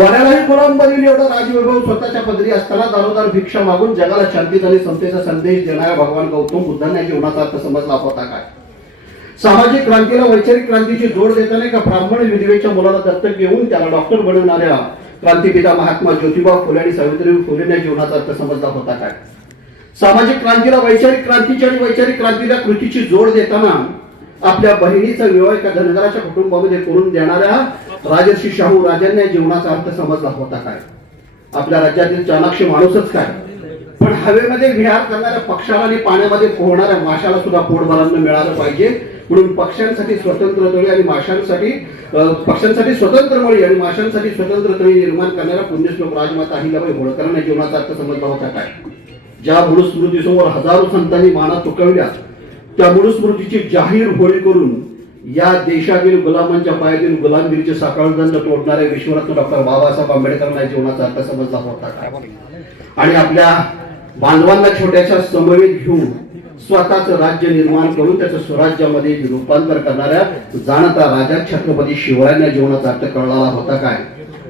वाड्यालाही गुलाम बनविले एवढा राजवैभव स्वतःच्या पदरी असताना दारोदार भिक्षा मागून जगाला शांतीचा आणि समतेचा संदेश देणाऱ्या भगवान गौतम बुद्धांना जीवनाचा अर्थ समजला होता काय? सामाजिक क्रांतीला वैचारिक क्रांतीची जोड देताना एका ब्राह्मण विधवेच्या मुलाला दत्तक घेऊन त्याला डॉक्टर बनवणाऱ्या क्रांतिपिता महात्मा ज्योतिबा फुले आणि सावित्रीबाई फुलेंना जीवनाचा अर्थ समजला होता काय? सामाजिक क्रांतीला वैचारिक क्रांतीची आणि वैचारिक क्रांतीला कृतीची जोड देताना आपल्या बहिणीचा विवाह एका धनगराच्या कुटुंबामध्ये करून देणाऱ्या राजर्षी शाहू राजांना जीवनाचा अर्थ समजला होता काय? आपल्या राज्यातील चाणाक्ष माणूसच काय, पण हवेमध्ये विहार करणाऱ्या पक्षाला आणि पाण्यामध्ये पोहणाऱ्या माशाला सुद्धा पोटभरांना मिळालं पाहिजे म्हणून पक्ष्यांसाठी स्वतंत्र तळी आणि माशांसाठी पक्ष्यांसाठी स्वतंत्र मळी आणि माशांसाठी स्वतंत्र तळी निर्माण करणाऱ्या पुण्यश्लोक राजमाता अहिल्याबाई होळकरांना जीवनाचा अर्थ समजला होता काय? ज्या मनुस्मृतीसमोर हजारो संतांनी माना तुकवल्या त्या मनुस्मृतीची जाहीर होळी करून या देशातील गुलामांच्या पायातील गुलामगिरीचे साखळदंड तोडणाऱ्या विश्वरत्न डॉक्टर बाबासाहेब आंबेडकरांना जीवनाचा अर्थ समजला होता काय? आणि आपल्या बांधवांना छोट्याशा समवेत घेऊन स्वतःच राज्य निर्माण करून त्याचं स्वराज्यामध्ये रूपांतर करणाऱ्या जाणता राजा छत्रपती शिवरायांना जीवनाचा अर्थ कळला होता काय?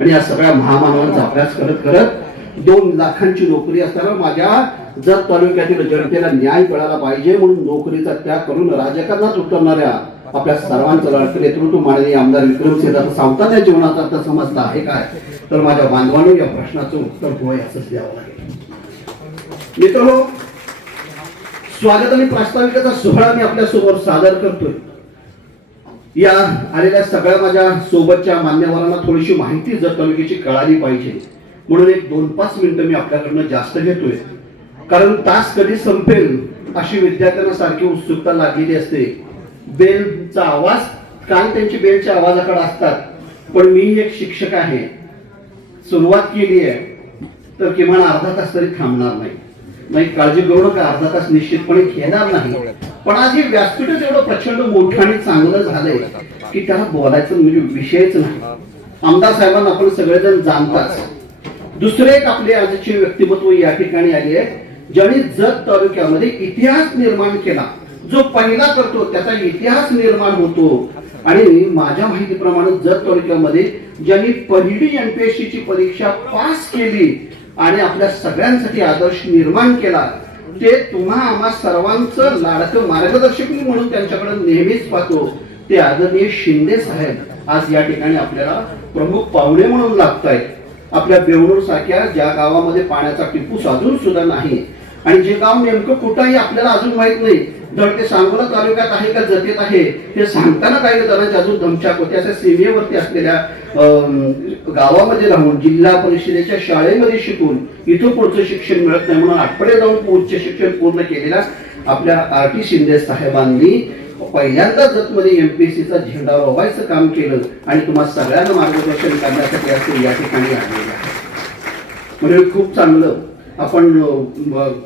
आणि या सगळ्या महामानवांचा अभ्यास करत करत 2 लाखांची नोकरी असताना माझ्या जत तालुक्यातील जनतेला न्याय मिळाला पाहिजे म्हणून नोकरीचा त्याग करून राजकारणात उतरणाऱ्या आपल्या सर्वांचं लाडकं नेतृत्व माननीय आमदार विक्रमसिंह सावंतांना जीवनाचा अर्थ समजता आहे काय? तर माझ्या बांधवांनो या प्रश्नाचं उत्तर होय असंच द्यावं लागेल. मित्रांनो, स्वागत आणि प्रास्ताविकाचा सोहळा मी आपल्या समोर सादर करतोय. या आलेल्या सगळ्या माझ्या सोबतच्या मान्यवरांना थोडीशी माहिती जत तालुक्याची कळाली पाहिजे म्हणून एक 2-5 मिनिटं मी आपल्याकडनं जास्त घेतोय, कारण तास कधी संपेल अशी विद्यार्थ्यांना सारखी उत्सुकता लागलेली असते. बेलचा आवाज कान त्यांची बेलच्या आवाजाकडे असतात, पण मी एक शिक्षक आहे, सुरुवात केली आहे तर किमान अर्धा तास तरी थांबणार नाही. काळजी करू नका, अर्धा तास निश्चितपणे घेणार नाही. पण आज हे व्यासपीठच एवढं प्रचंड मोठं आणि चांगलं झालंय की त्याला बोलायचं म्हणजे विषयच नाही. आमदार साहेबांना आपण सगळेजण जाणताच. दुसरे एक आपले आजचे व्यक्तिमत्व या ठिकाणी आले आहे ज्यांनी जत तालुक्यामध्ये इतिहास निर्माण केला. जो पहिला करतो त्याचा इतिहास निर्माण होतो. आणि माझ्या माहितीप्रमाणे जत तालुक्यामध्ये ज्यांनी पहिली MPSC ची परीक्षा पास केली आणि आपल्या सगळ्यांसाठी आदर्श निर्माण केला ते तुम्हा आम्हा सर्वांचं लाडकं मार्गदर्शक म्हणून त्यांच्याकडे नेहमीच पाहतो ते आदरणीय शिंदे साहेब आज या ठिकाणी आपल्याला प्रमुख पाहुणे म्हणून लागतायत. आपल्या बेवणूर सारख्या ज्या गावामध्ये पाण्याचा टिपूस अजून सुद्धा नाही आणि जे गाव नेमकं कुठंही आपल्याला अजून माहित नाही, धड ते सांगोला तालुक्यात आहे का जतेत आहे हे सांगताना काही जणांची अजून धमछाक होते. अशा सीमेवरती असलेल्या गावामध्ये राहून जिल्हा परिषदेच्या शाळेमध्ये शिकून इथं पुढचं शिक्षण मिळत नाही म्हणून आठवडे जाऊन उच्च शिक्षण पूर्ण केलेल्या आपल्या RT शिंदे साहेबांनी पहिल्यांदा जतमध्ये MPSCचा झेंडा रोवायचं काम केलं आणि तुम्हाला सगळ्यांना मार्गदर्शन करण्यासाठी असे या ठिकाणी आलेले आहे. म्हणजे खूप चांगलं. आपण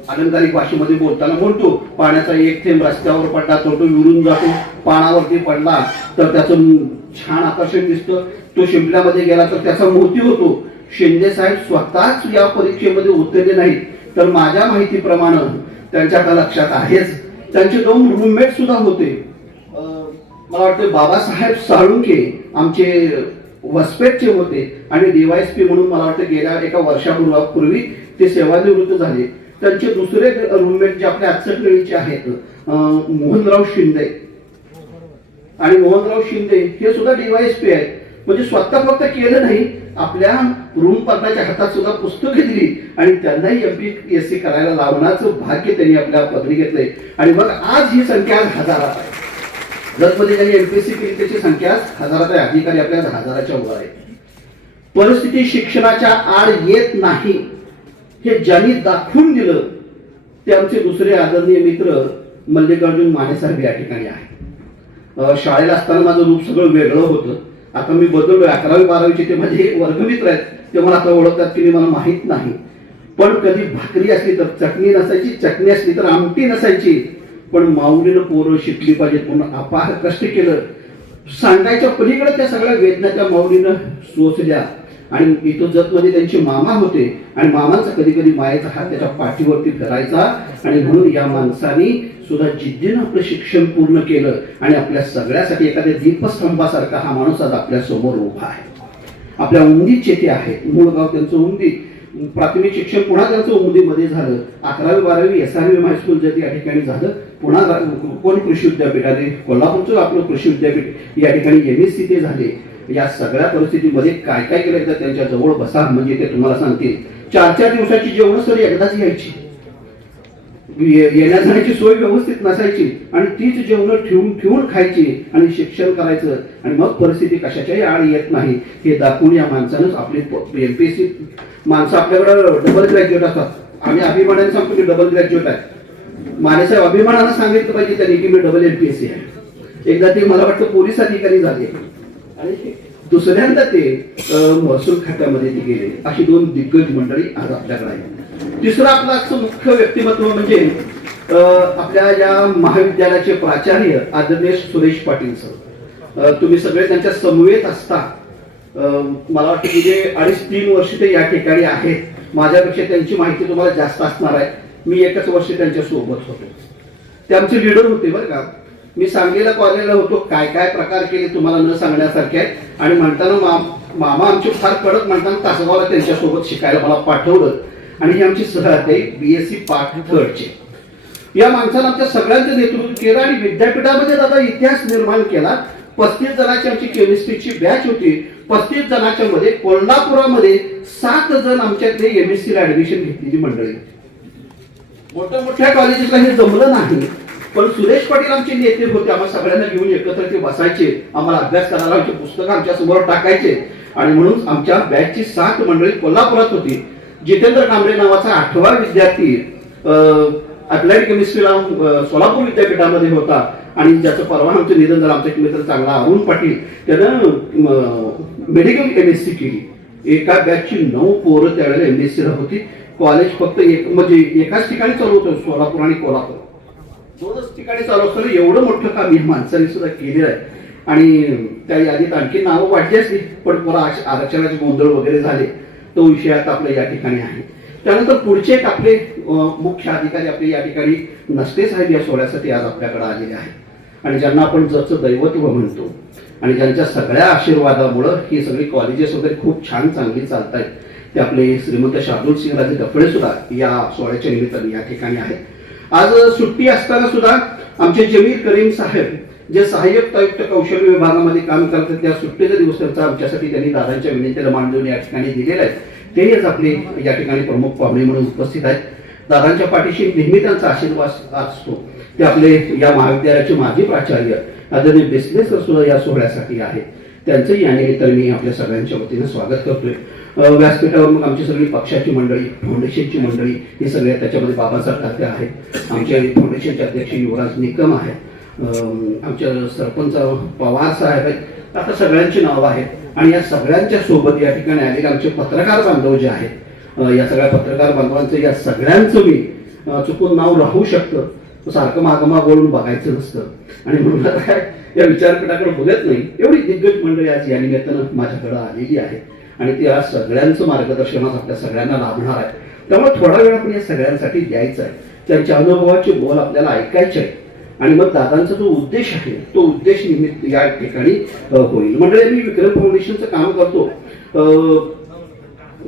अलंकारिक भाषेमध्ये बोलताना बोलतो पाण्याचा एक थेंब रस्त्यावर पडला तर तो विरून जातो, पानावरती पडला तर त्याचं छान आकर्षण दिसतं, तो शिंपल्यामध्ये गेला तर त्याचा मोती होतो. शिंदे साहेब स्वतःच या परीक्षेमध्ये उतरले नाहीत तर माझ्या माहितीप्रमाणे त्यांच्या लक्षात आहेच. त्यांचे 2 रूममेट सुद्धा होते. मला वाटतं बाबासाहेब साळुंके आमचे वसपेटचे होते आणि DYSP म्हणून मला वाटतं गेल्या एका वर्षापूर्वी ते सेवानिवृत्त झाले. त्यांचे दुसरे रूममेट जे आपल्या आचटलेचे आहेत मोहनराव शिंदे आणि मोहनराव शिंदे हे सुद्धा DYSP आहेत. म्हणजे स्वतः फक्त केलं नाही, आपल्या रूम पार्टनरच्या हातात सुद्धा पुस्तकं दिली आणि त्यांनाही MPSC करायला लावण्याचं भाग्य त्यांनी आपल्या पदरी घेतलंय. आणि मग आज ही संख्या हजारात आहे. जतमध्ये ज्यांनी MPSC केली त्याची संख्या हजारात आहे. अधिकारी आपल्या 1000च्या वर आहे. परिस्थिती शिक्षणाच्या आड येत नाही हे ज्यांनी दाखवून दिलं ते आमचे दुसरे आदरणीय मित्र मल्लिकार्जुन माने साहेब या ठिकाणी आहे. शाळेला असताना माझं रूप सगळं वेगळं होतं. आता मी बदललोय. 11वी 12वीचे ते माझे वर्गमित्र आहेत, ते मला आता ओळखतात की मला माहित नाही. पण कधी भाकरी असली तर चटणी नसायची, चटणी असली तर आमटी नसायची. पण माऊलीनं पोरं शिकली पाहिजेत म्हणून अपार कष्ट केलं. सांगायच्या पलीकडे त्या सगळ्या वेदना त्या माऊलीनं सोचल्या. आणि इथं जतमध्ये त्यांचे मामा होते आणि मामांचा कधी कधी मायेचा हात त्याच्या पाठीवरती फिरायचा. आणि म्हणून या माणसाने सुद्धा जिद्दीनं आपलं शिक्षण पूर्ण केलं आणि आपल्या सगळ्यासाठी एखाद्या दीपस्तंभासारखा हा माणूस आज आपल्या समोर उभा आहे. आपल्या उमदीचे ते आहेत, मूळ गाव त्यांचं उमदी. प्राथमिक शिक्षण पुन्हा त्यांचं उमदीमध्ये झालं. 11वी 12वी SRVM हायस्कूल जे या ठिकाणी झालं. पुन्हा कोण कृषी विद्यापीठाने, कोल्हापूरचं आपलं कृषी विद्यापीठ या ठिकाणी MSc ते झाले. या सगळ्या परिस्थितीमध्ये काय काय केलं तर त्यांच्या जवळ बसा म्हणजे ते तुम्हाला सांगतील. 4-4 दिवसाची जेवण सर एकदाच यायची, येण्या जाण्याची सोय व्यवस्थित नसायची आणि तीच जेवण ठेवून खायची आणि शिक्षण करायचं. आणि मग परिस्थिती कशाच्याही आड येत नाही हे दाखवून या माणसानं आपली MPSC माणसं आपल्याकडे डबल ग्रॅज्युएट असतात. आम्ही अभिमानाने सांगतो की डबल ग्रॅज्युएट आहे. मानेसाहेब अभिमानानं सांगितलं पाहिजे त्यांनी की मी डबल MPSC आहे. एकदा ते मला वाटतं पोलीस अधिकारी झाले आणि दुसऱ्यांदा ते महसूल खात्यामध्ये ते गेले. अशी 2 दिग्गज मंडळी आज आपल्याकडे आहे. तिसरं आपलं असं मुख्य व्यक्तिमत्व म्हणजे आपल्या या महाविद्यालयाचे प्राचार्य आदरणीय सुरेश पाटील सर. तुम्ही सगळे त्यांच्या समवेत असता. मला वाटतं की जे 2.5-3 वर्ष ते या ठिकाणी आहेत. माझ्यापेक्षा त्यांची माहिती तुम्हाला जास्त असणार आहे. मी 1च वर्ष त्यांच्या सोबत होतो. ते आमचे लीडर होते बरं का. मी सांगलीला कॉलेजला होतो. काय काय प्रकार केले तुम्हाला न सांगण्यासारखे आहे. आणि म्हणताना मामा आमचे फार कडक म्हणताना तासगावला त्यांच्यासोबत शिकायला मला पाठवलं. आणि हे आमचे सहआध्यायी BSc पार्ट 3चे. या माणसानं आमच्या सगळ्यांचं नेतृत्व केलं आणि विद्यापीठामध्ये दादा इतिहास निर्माण केला. 35 जणांची आमची केमिस्ट्रीची बॅच होती. 35 जणांच्या मध्ये कोल्हापुरामध्ये 7 जण आमच्यातले MSc ला ऍडमिशन घेतलेली मंडळी. मोठ्या कॉलेजेसला हे जमलं नाही, पण सुरेश पाटील आमचे नेते होते. आम्हाला सगळ्यांना घेऊन एकत्र ते बसायचे, आम्हाला अभ्यास करायला आमची पुस्तकं आमच्या समोर टाकायचे. आणि म्हणून आमच्या बॅचची 7 मंडळी कोल्हापुरात होती. जितेंद्र कांबळे नावाचा 8वा विद्यार्थी अप्लाइड केमिस्ट्रीला सोलापूर विद्यापीठामध्ये होता आणि ज्याचं परवा आमचं निधन झालं. आमचा एक मित्र चांगला अरुण पाटील, त्यानं मेडिकल MSc केली. एका बॅचची 9 पोरं त्यावेळेला MSc ला होती. कॉलेज फक्त म्हणजे एकाच ठिकाणी चालू होतं, सोलापूर आणि कोल्हापूर 2च ठिकाणी चालू असताना एवढं मोठं काम या माणसाने सुद्धा केलेलं आहे. आणि त्या यादीत आणखी नावं वाढली असली पण परत आरक्षणाचे गोंधळ वगैरे झाले. तो विषय आता आपल्या या ठिकाणी आहे. त्यानंतर पुढचे एक आपले मुख्य अधिकारी आपले या ठिकाणी नसते साहेब या सोहळ्यासाठी आज आपल्याकडे आलेले आहेत आणि ज्यांना आपण जसं दैवत्व म्हणतो आणि ज्यांच्या सगळ्या आशीर्वादामुळं ही सगळी कॉलेजेस वगैरे खूप छान चांगली चालत आहेत. ते आपले श्रीमंत शार्दूल सिंह राजे डफळे सुद्धा या सोहळ्याच्या निमित्ताने या ठिकाणी आहेत. आज सुट्टी असताना सुद्धा आमचे जमीर करीम साहेब जे सहाय्यक आयुक्त कौशल्य विभागामध्ये काम करतात, त्या सुट्टीचा दिवस त्यांचा आमच्यासाठी त्यांनी दादांच्या विनंतीला मांडून या ठिकाणी दिलेला आहे. तेच आपले या ठिकाणी प्रमुख पाहुणे म्हणून उपस्थित आहेत. दादांच्या पाठीशी नेहमी त्यांचा आशीर्वाद असतो. ते आपले या महाविद्यालयाचे माजी प्राचार्य आदरणीय बिस्ले सर सुद्धा या सोहळ्यासाठी आहेत. त्यांचंही या निमित्ताने मी आपल्या सगळ्यांच्या वतीनं स्वागत करतोय. व्यासपीठावर मग आमची सगळी पक्षाची मंडळी, फाउंडेशनची मंडळी ही सगळे त्याच्यामध्ये बाबासाहेब ठाकरे आहेत, आमचे फाउंडेशनचे अध्यक्ष युवराज निकम आहेत, आमच्या सरपंच पवार साहेब आहेत. आता सगळ्यांची नावं आहेत आणि या सगळ्यांच्या सोबत या ठिकाणी आलेले आमचे पत्रकार बांधव जे आहेत, या सगळ्या पत्रकार बांधवांचं या सगळ्यांचं मी चुकून नाव राहू शकतं, सारखं मागोमाग वळून बघायचं नसतं आणि म्हणून काय या विचारपीठाकडे बघत नाही. एवढी दिग्गज मंडळी आज या निमित्तानं माझ्याकडे आलेली आहे आणि ते आज सगळ्यांचं मार्गदर्शनात आपल्या सगळ्यांना लाभणार आहे. त्यामुळे थोडा वेळ आपण या सगळ्यांसाठी द्यायचा आहे, त्यांच्या अनुभवाचे बोल आपल्याला ऐकायचे आहे आणि मग दादांचा जो उद्देश आहे तो उद्देश निमित्त या ठिकाणी होईल. मंडळी मी विक्रम फाउंडेशनचं काम करतो.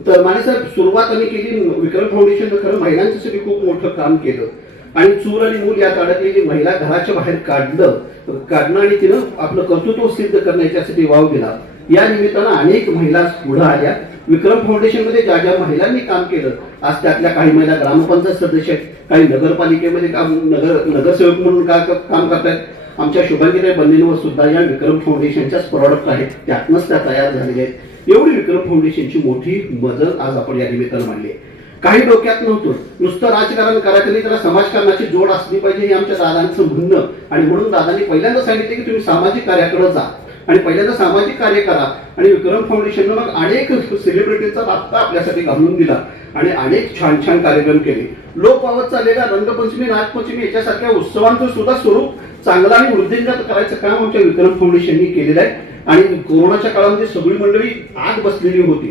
तर मानेसाहेब सुरुवात आम्ही केली विक्रम फाउंडेशननं खरं महिलांच्यासाठी खूप मोठं काम केलं आणि चूल आणि मूल यात अडकलेली महिला घराच्या बाहेर काढणं आणि तिनं आपलं कर्तृत्व सिद्ध करण्याच्यासाठी वाव दिला. या निमित्तानं अनेक महिला पुढे आल्या. विक्रम फाउंडेशन मध्ये ज्या ज्या महिलांनी काम केलं आज त्यातल्या काही महिला ग्रामपंचायत सदस्य आहेत, काही नगरपालिकेमध्ये नगरसेवक म्हणून काम करतात. आमच्या शुभांगीताई बंदेंवर सुद्धा या विक्रम फाउंडेशनच्याच प्रॉडक्ट आहेत, त्यातनंच त्या तयार झालेल्या आहेत. एवढी विक्रम फाउंडेशनची मोठी मजल आज आपण या निमित्तानं मांडली आहे. काही डोक्यात नव्हतं, नुसतं राजकारण करायचं नाही, त्याला समाजकारणाची जोड असली पाहिजे हे आमच्या दादांचं म्हणणं आणि म्हणून दादांनी पहिल्यांदा सांगितले की तुम्ही सामाजिक कार्याकडे जा आणि पहिल्यांदा सामाजिक कार्य करा. आणि विक्रम फाउंडेशननं मग अनेक सेलिब्रिटीचा रास्ता आपल्यासाठी घालून दिला आणि अनेक छान छान कार्यक्रम केले. लोक पावत चाललेल्या रंगपंचमी, नागपंचमी याच्यासारख्या उत्सवांचं सुद्धा स्वरूप चांगलं आणि वृद्धिंगत करायचं काम आमच्या विक्रम फाउंडेशननी केलेलं आहे. आणि कोरोनाच्या काळामध्ये सगळी मंडळी आत बसलेली होती,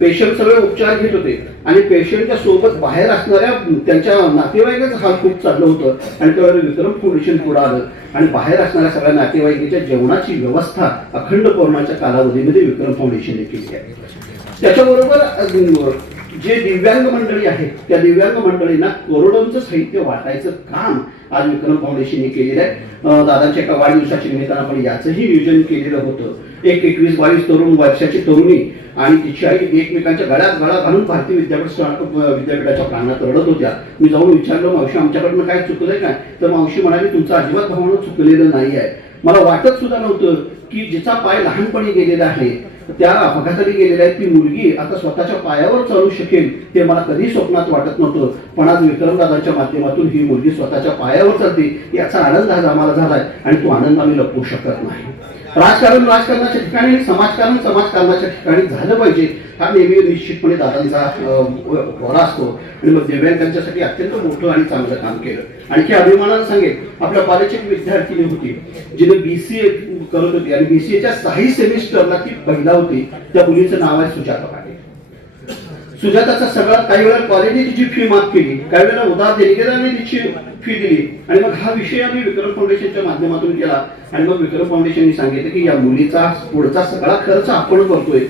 पेशंट सगळे उपचार घेत होते आणि पेशंटच्या सोबत बाहेर असणाऱ्या त्यांच्या नातेवाईकांचा हाल खूप चाललं होतं आणि त्यावेळी विक्रम फाउंडेशन पुढे आलं आणि बाहेर असणाऱ्या सगळ्या नातेवाईकांच्या जेवणाची व्यवस्था अखंड कोरोनाच्या कालावधीमध्ये विक्रम फाउंडेशनने केली आहे. त्याच्याबरोबर जे दिव्यांग मंडळी आहेत त्या दिव्यांग मंडळींना करोडोंचं साहित्य वाटायचं काम आज विक्रम फाउंडेशनने केलेलं आहे. दादांच्या एका वाढदिवसाच्या निमित्तानं आपण याचंही नियोजन केलेलं होतं. एक 21-22 तरुण वर्षाची तरुणी आणि तिची आई एकमेकांच्या गळ्यात गळा घालून भारतीय विद्यापीठाच्या प्रांगणात रडत होत्या. मी जाऊन विचारलं, मावशी आमच्याकडनं काय चुकलंय काय? तर मावशी म्हणाली, तुमचं अजिबात भावना चुकलेलं नाही आहे. मला वाटत सुद्धा नव्हतं की जिचा पाय लहानपणी गेलेला आहे, त्या अपघाताने गेलेल्या आहे, ती मुलगी आता स्वतःच्या पायावर चालू शकेल हे मला कधी स्वप्नात वाटत नव्हतं. पण आज विक्रमदादांच्या माध्यमातून ही मुलगी स्वतःच्या पायावर चालते याचा आनंद आज आम्हाला झालाय आणि तो आनंद आम्ही लपवू शकत नाही. राजकारण राजकारणाच्या ठिकाणी आणि समाजकारण समाजकारणाच्या ठिकाणी झालं पाहिजे हा नेहमी निश्चितपणे दादांचा वरा असतो. आणि मग दिव्यांगांच्यासाठी अत्यंत मोठं आणि चांगलं काम केलं. आणखी अभिमानानं सांगेल, आपल्या कॉलेजची एक विद्यार्थिनी होती जिने BCA करत होती आणि BCAच्या 6 सेमिस्टरला ती पहिला होती. त्या मुलीचं नाव आहे सुजाता पाटील. सुजाताचा सगळा काही वेळा कॉलेजने तिची फी माफ केली, काही वेळेला उधार देणगीदाराने तिची फी दिली. आणि मग हा विषय आम्ही विक्रम फाउंडेशनच्या माध्यमातून केला आणि मग विक्रम फाउंडेशनने सांगितलं की या मुलीचा पुढचा सगळा खर्च आपण करतोय.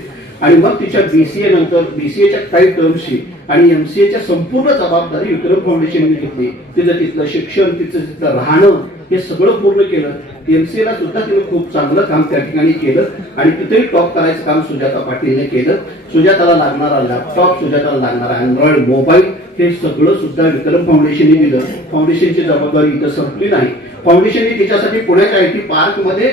आणि मग तिच्या BCA नंतर BCAच्या काही टर्म्सची आणि MCAच्या संपूर्ण जबाबदारी विक्रम फाउंडेशनने घेतली. तिथलं शिक्षण, तिथलं राहणं हे सगळं पूर्ण केलं. MCAला सुद्धा तिने खूप चांगलं काम त्या ठिकाणी केलं आणि तिथेही टॉप करायचं काम सुजाता पाटीलने केलं. सुजाताला लागणारा लॅपटॉप, सुजाताला लागणारा अँड्रॉइड मोबाईल हे सगळं सुद्धा विक्रम फाउंडेशनने दिलं. फाउंडेशनची जबाबदारी इथं संपली नाही. फाउंडेशनने तिच्यासाठी पुण्याच्या IT पार्कमध्ये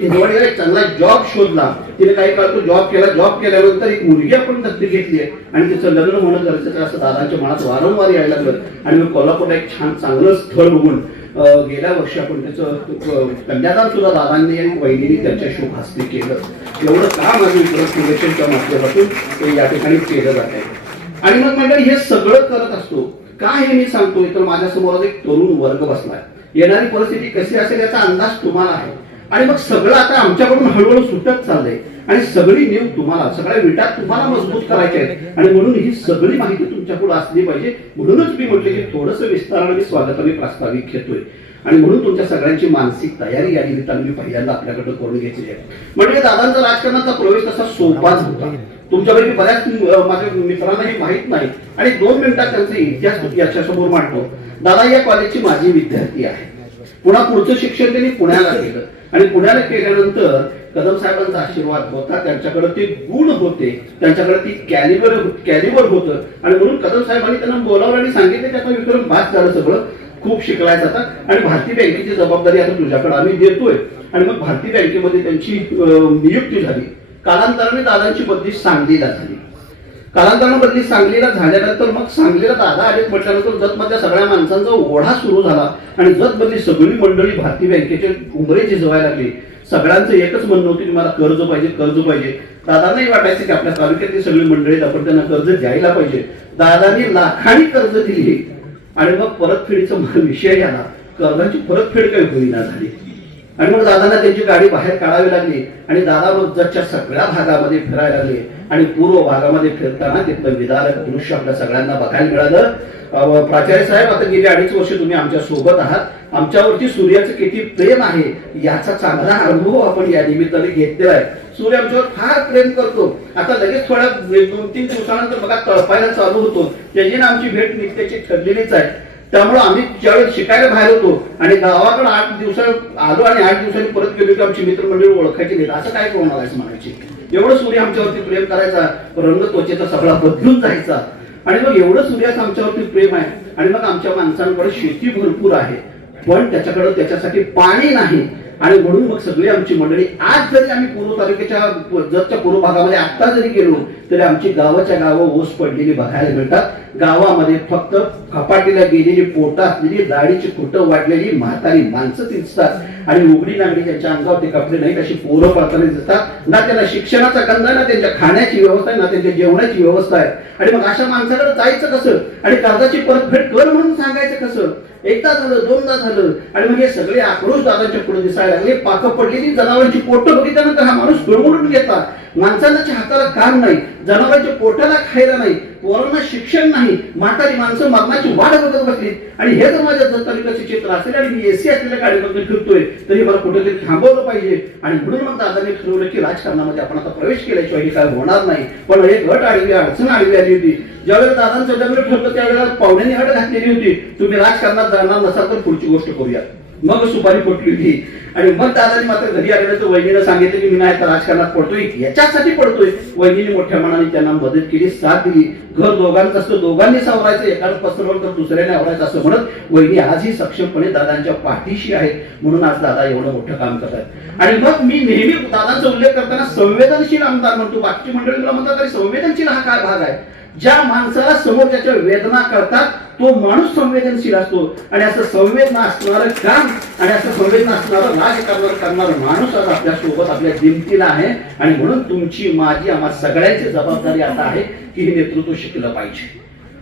एक चांगला जॉब शोधला. तिने काही काळ तो जॉब केला. जॉब केल्यानंतर एक मुलगी आपण दत्तक घेतली आहे आणि तिचं लग्न होणं गरजेचं असं दादांच्या मनात वारंवार यायला लागलं. आणि मग कोल्हापूरला एक छान चांगलं स्थळ बघून गेल्या वर्षी आपण त्याचं कन्यादान सुद्धा दादांनी आणि वहिनीने त्यांच्या शुभ हस्ते केलं. एवढं काम आम्ही विक्रम फाउंडेशनच्या माध्यमातून या ठिकाणी केलं जात आहे. आणि मग मंडळी हे सगळं करत असतो का हे मी सांगतोय तर माझ्यासमोर एक तरुण वर्ग बसलाय. येणारी परिस्थिती कशी असेल याचा अंदाज तुम्हाला आहे. आणि मग सगळं आता आमच्याकडून हळूहळू सुटत चाललंय आणि सगळी नीव तुम्हाला, सगळ्या विटा तुम्हाला मजबूत करायच्या आहेत. आणि म्हणून ही सगळी माहिती तुमच्या पुढे असली पाहिजे. म्हणूनच मी म्हटलं की थोडंसं विस्ताराने स्वागताने प्रास्ताविक घेतोय आणि म्हणून तुमच्या सगळ्यांची मानसिक तयारी या निमित्ताने मी पहिल्यांदा आपल्याकडे करून घेतली आहे. म्हणजे दादांचा राजकारणाचा प्रवेश तसा सोपाच होता. तुमच्यापैकी बऱ्याच माझ्या मित्रांनाही माहित नाही आणि 2 मिनिटात त्यांचा इतिहास याच्यासमोर मांडतो. दादा या कॉलेजची माझी विद्यार्थी आहे. पुन्हा पुढचं शिक्षण त्यांनी पुण्याला केलं आणि पुण्याला केल्यानंतर कदम साहेबांचा आशीर्वाद होता. त्यांच्याकडे ते गुण होते, त्यांच्याकडे ती कॅलिबर होतं आणि म्हणून कदम साहेबांनी त्यांना बोलावलं आणि सांगितलं की आता विक्रम बात झालं, सगळं खूप शिकलायचं आता आणि भारतीय बँकेची जबाबदारी आता तुझ्याकडे आम्ही देतोय. आणि मग भारतीय बँकेमध्ये त्यांची नियुक्ती झाली. कालांतराने दादांची बदली सांगलीला झाली. कालांतराने बदली सांगलीला झाल्यानंतर मग सांगलीला दादा आले म्हटल्यानंतर जतमधल्या सगळ्या माणसांचा ओढा सुरू झाला आणि जतमधली सगळी मंडळी भारतीय बँकेचे उंबरे झिजवायला लागली. सगळ्यांचं एकच म्हणणं होतं की मला कर्ज पाहिजे, कर्ज पाहिजे. दादांनाही वाटायचं की आपल्या तालुक्यातली सगळी मंडळी आपण त्यांना कर्ज द्यायला पाहिजे. दादांनी लाखांनी कर्ज दिली आणि मग परतफेडीचा विषय आला. कर्जाची परतफेड काही होईना झाली आणि मग दादांना त्यांची गाडी बाहेर काढावी लागली आणि दादा मग जतच्या सगळ्या भागामध्ये फिरायला लागले आणि पूर्व भागामध्ये फिरताना तिथलं विदारक दृश्य आपल्या सगळ्यांना बघायला मिळालं. प्राचार्य साहेब, आता गेली 2.5 वर्ष तुम्ही आमच्या सोबत आहात. आमच्यावरती सूर्याचं किती प्रेम आहे याचा चांगला अनुभव आपण या निमित्ताने घेतलेला आहे. सूर्य आमच्यावर फार प्रेम करतो. आता लगेच थोड्या 2-3 दिवसानंतर बघा तळपायला चालू होतो. त्याची ना आमची भेट नित्याची ठरलेलीच आहे. त्यामुळे आम्ही ज्यावेळेस शिकायला बाहेर होतो आणि गावाकडे 8 दिवसात आलो आणि 8 दिवसांनी परत गेलो की आमची मित्रमंडळी ओळखायची नाही, असं काय करू नका म्हणायची. एवढं सूर्य आमच्यावरती प्रेम करायचा, रंग त्वचेचा सगळा बदलून जायचा. आणि मग एवढं सूर्याचं आमच्यावरती प्रेम आहे. आणि मग आमच्या माणसांकडे शेती भरपूर आहे पण त्याच्याकडे त्याच्यासाठी पाणी नाही. आणि म्हणून मग सगळी आमची मंडळी आज जरी आम्ही पूर्व तालुक्याच्या जतच्या पूर्व भागामध्ये आता जरी गेलो तरी आमची गावाच्या गावं ओस पडलेली बघायला मिळतात. गावामध्ये फक्त कपाटीला गेलेली, पोटा असलेली, दाढीची खोटं वाढलेली म्हातारी माणसं दिसतात आणि उघडी नागडी त्यांच्या अंगावरती कपडे नाहीत अशी पोरं पडताना दिसतात. ना त्यांना शिक्षणाचा गंध आहे, ना त्यांच्या खाण्याची व्यवस्था आहे, ना त्यांच्या जेवणाची व्यवस्था आहे. आणि मग अशा माणसाकडे जायचं कसं आणि कर्जाची परतफेड कर म्हणून सांगायचं कसं? एकदा झालं, 2दा झालं आणि मग हे सगळे आक्रोश दादांच्या पुढे दिसायला लागले. पाकं पडलेली जनावरांची पोटं बघितल्यानंतर हा माणूस गळमडून घेतला. माणसांच्या हाताला काम नाही, जनावरांच्या पोटाला खायला नाही, पोरांना शिक्षण नाही, म्हातारी माणसं मरणाची वाट बघत बसली. आणि हे जर माझ्या जत तालुक्याचे चित्र असेल आणि मी एसी असलेल्या गाडीमध्ये फिरतोय तरी मला कुठेतरी थांबवलं पाहिजे. आणि म्हणून मग दादाने ठरवलं की राजकारणामध्ये आपण आता प्रवेश केल्याशिवाय हे काय होणार नाही. पण एक अट आडवी अडचण आडवी आली होती. ज्यावेळेला दादांचं लग्न ठरलं त्यावेळेला पाहुण्यांनी अट घातलेली होती, तुम्ही राजकारणात जाणार नसाल तर पुढची गोष्ट करूया. मग सुपारी फुटली होती. आणि मग दादानी मात्र घरी आलेलं तर वहिनीनं सांगितलं की मी नाही तर राजकारणात पडतोय, याच्यासाठी पडतोय. वहिनीने मोठ्या मनाने त्यांना मदत केली, साथ दिली. घर दोघांचं असतं, दोघांनी सावरायचं, एकाला पसरवलं तर दुसऱ्याने आवरायचं असं म्हणत वहिनी आजही सक्षमपणे दादांच्या पाठीशी आहे. म्हणून आज दादा एवढं मोठं काम करतात. आणि मग मी नेहमी दादांचा उल्लेख करताना संवेदनशील आमदार म्हणतो. बाकीची मंडळी मला म्हणतात तरी संवेदनशील हा काय भाग आहे? ज्या माणसाला समोरच्या वेदना करतात तो माणूस संवेदनशील असतो. आणि असं संवेदना असणारं काम आणि असं संवेदना असणारं राजकारण करणारा माणूस आज आपल्या सोबत आपल्या दिमतीला आहे. आणि म्हणून तुमची माझी आम्हा सगळ्यांची जबाबदारी आता आहे की हे नेतृत्व शिकलं पाहिजे.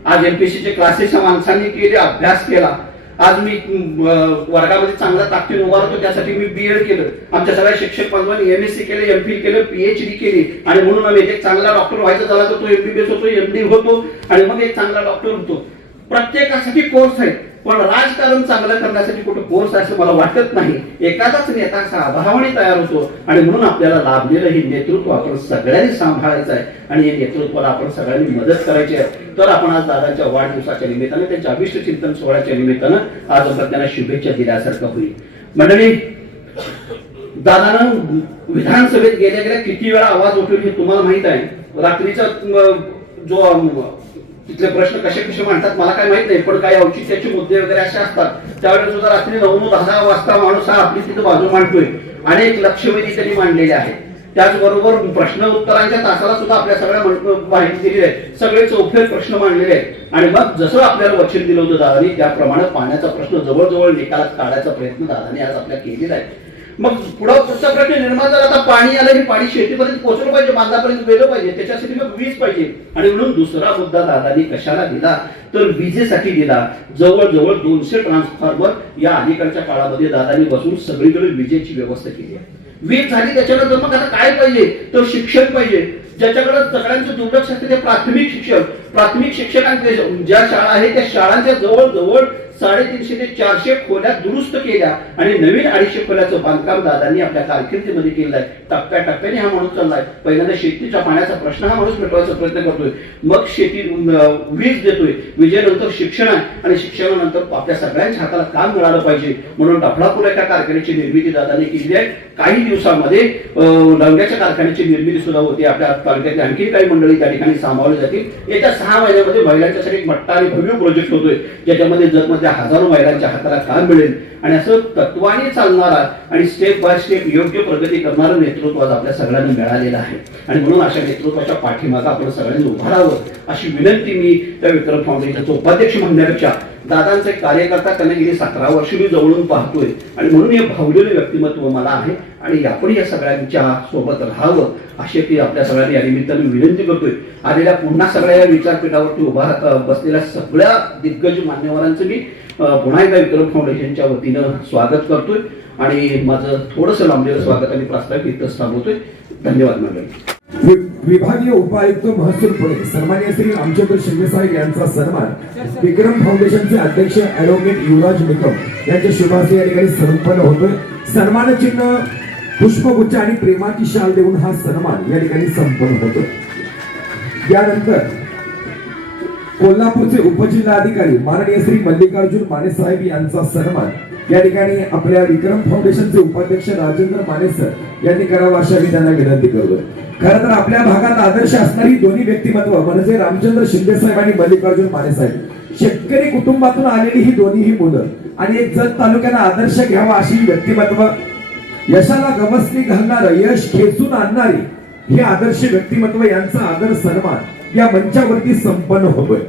आज एमपीसीचे क्लासेस माणसांनी केले, अभ्यास केला. आज मी वर्गामध्ये चांगला ताकदीने उभा होतो, त्यासाठी मी बीएड केलं. आमच्या सगळ्या शिक्षक बांधवांनी एमएससी केलं, एमफिल केलं, पीएचडी केली. आणि म्हणून आम्ही एक चांगला डॉक्टर व्हायचा झाला तर तो एमबीबीएस होतो, एमडी होतो आणि मग एक चांगला डॉक्टर होतो. प्रत्येकासाठी कोर्स आहे, पण राजकारण चांगलं करण्यासाठी कुठं कोर्स आहे असं मला वाटत नाही. एखादाच नेता असा अभावाने तयार होतो. आणि म्हणून आपल्याला लाभलेलं हे नेतृत्व आपण सगळ्यांनी सांभाळायचं आहे आणि या नेतृत्वाला आपण सगळ्यांनी मदत करायची आहे. तर आपण आज दादांच्या वाढदिवसाच्या निमित्तानं, त्यांच्या अभिष्ट चिंतन सोहळ्याच्या निमित्तानं आज आपण त्यांना शुभेच्छा दिल्यासारखं होईल. मंडळी, दादानं विधानसभेत गेल्या गेल्या किती वेळा आवाज उठवला हे तुम्हाला माहित आहे. रात्रीचा जो तिथले प्रश्न कसे कसे मांडतात मला काय माहित नाही, पण काही औचित्याचे मुद्दे वगैरे असे असतात. त्यावेळेस सुद्धा रात्री 9-10 वाजता माणूस हा आपली तिथं बाजू मांडतोय. अनेक लक्षवेधी त्यांनी मांडलेले आहेत. त्याचबरोबर प्रश्न उत्तरांच्या तासाला सुद्धा आपल्या सगळ्या माहिती दिली आहे. सगळे चौफेर प्रश्न मांडलेले आहेत. आणि मग जसं आपल्याला वचन दिलं होतं दादानी त्याप्रमाणे पाण्याचा प्रश्न जवळजवळ निकालात काढायचा प्रयत्न दादानी आज आपल्या केलेला आहे. मग पुढचा प्रश्न निर्माण झाला, आता पाणी आलं, हे पाणी शेतीपर्यंत पोहोचलं पाहिजे, बांधापर्यंत गेलं पाहिजे, त्याच्यासाठी मग वीज पाहिजे. आणि म्हणून दुसरा मुद्दा दादानी कशाला दिला तर विजेसाठी दिला. जवळजवळ 200 ट्रान्सफॉर्मर या अलीकडच्या काळामध्ये दादानी बसून सगळीकडे विजेची व्यवस्था केली आहे. वीज झाली त्याच्यानंतर मग आता काय पाहिजे तर शिक्षण पाहिजे. ज्याच्याकडे सगळ्यांचं दुर्लक्ष असते ते प्राथमिक शिक्षण. प्राथमिक शिक्षकांचे ज्या शाळा आहेत त्या शाळांच्या जवळजवळ 350 ते 400 खोल्या दुरुस्त केल्या आणि नवीन 250 खोल्याचं बांधकाम दादांनी आपल्या कारकिर्दीमध्ये केलं आहे. टप्प्याटप्प्याने हा माणूस चाललाय. पहिल्यांदा शेतीच्या पाण्याचा प्रश्न हा माणूस मिटवायचा प्रयत्न करतोय, मग शेती वीज देतोय, विजेनंतर शिक्षण आहे आणि शिक्षणानंतर आपल्या सगळ्यांच्या हाताला काम मिळालं पाहिजे म्हणून डफळापूर एका कारखान्याची निर्मिती दादांनी केली आहे. काही दिवसामध्ये लवंग्याच्या कारखान्याची निर्मिती सुद्धा होती. आपल्या तालुक्यातली आणखी काही मंडळी त्या ठिकाणी सामावली जातील. येत्या 6 महिन्यामध्ये महिलांच्यासाठी एक मोठा आणि भव्य प्रोजेक्ट होतोय ज्याच्यामध्ये जगमधल्या हजारो महिलांच्या हाताला काम मिळेल. आणि असं तत्वाने चालणारा आणि स्टेप बाय स्टेप योग्य प्रगती करणारं नेतृत्व आज आपल्या सगळ्यांना मिळालेलं आहे. आणि म्हणून अशा नेतृत्वाच्या पाठीमागे आपण सगळ्यांनी उभा राहावं अशी विनंती मी त्या विक्रम फाउंडेशनचा उपाध्यक्ष म्हणण्यापेक्षा दादांचे कार्यकर्ता त्यांना गेली 17 वर्ष मी जवळून पाहतोय. आणि म्हणून हे भावलेलं व्यक्तिमत्व मला आहे आणि आपण या सगळ्यांच्या सोबत राहावं अशी ती आपल्या सगळ्यांनी या निमित्ताने विनंती करतोय. आलेल्या पुन्हा सगळ्या या विचारपीठावरती उभा बसलेल्या सगळ्या दिग्गज मान्यवरांचं मी पुन्हा एकदा विक्रम फाउंडेशनच्या वतीनं स्वागत करतोय आणि माझं थोडंसं लांबलेलं स्वागत आणि प्रास्ताविक इथंच थांबवतोय. धन्यवाद मंडळी. विभागीय उपायुक्त महसूल पुणे सन्माननीय श्री रामचंद्र शिंदे साहेब यांचा सन्मान विक्रम फाउंडेशनचे अध्यक्ष ऍडव्होकेट युवराज निकम यांच्या शुभ हस्ते या ठिकाणी संपन्न होतोय. सन्मान चिन्ह, पुष्पगुच्छ आणि प्रेमाची शाल देऊन हा सन्मान या ठिकाणी संपन्न होतो. यानंतर कोल्हापूरचे उपजिल्हाधिकारी माननीय श्री मल्लिकार्जुन माने साहेब यांचा सन्मान या ठिकाणी आपल्या विक्रम फाउंडेशनचे उपाध्यक्ष राजेंद्र माने सर यांनी करावा अशा मी त्यांना विनंती करतो. खरं तर आपल्या भागात आदर्श असणारी दोन्ही व्यक्तिमत्व म्हणजे रामचंद्र शिंदे साहेब आणि मल्लिकार्जुन माने साहेब, शेतकरी कुटुंबातून आलेली ही दोन्ही मुलं आणि एक जत तालुक्याला आदर्श घ्यावा अशी व्यक्तिमत्व, यशाला गवसणी घालणारं, यश खेचून आणणारी हे आदर्श व्यक्तिमत्व यांचा आदर सन्मान या मंचावरती संपन्न होतोय.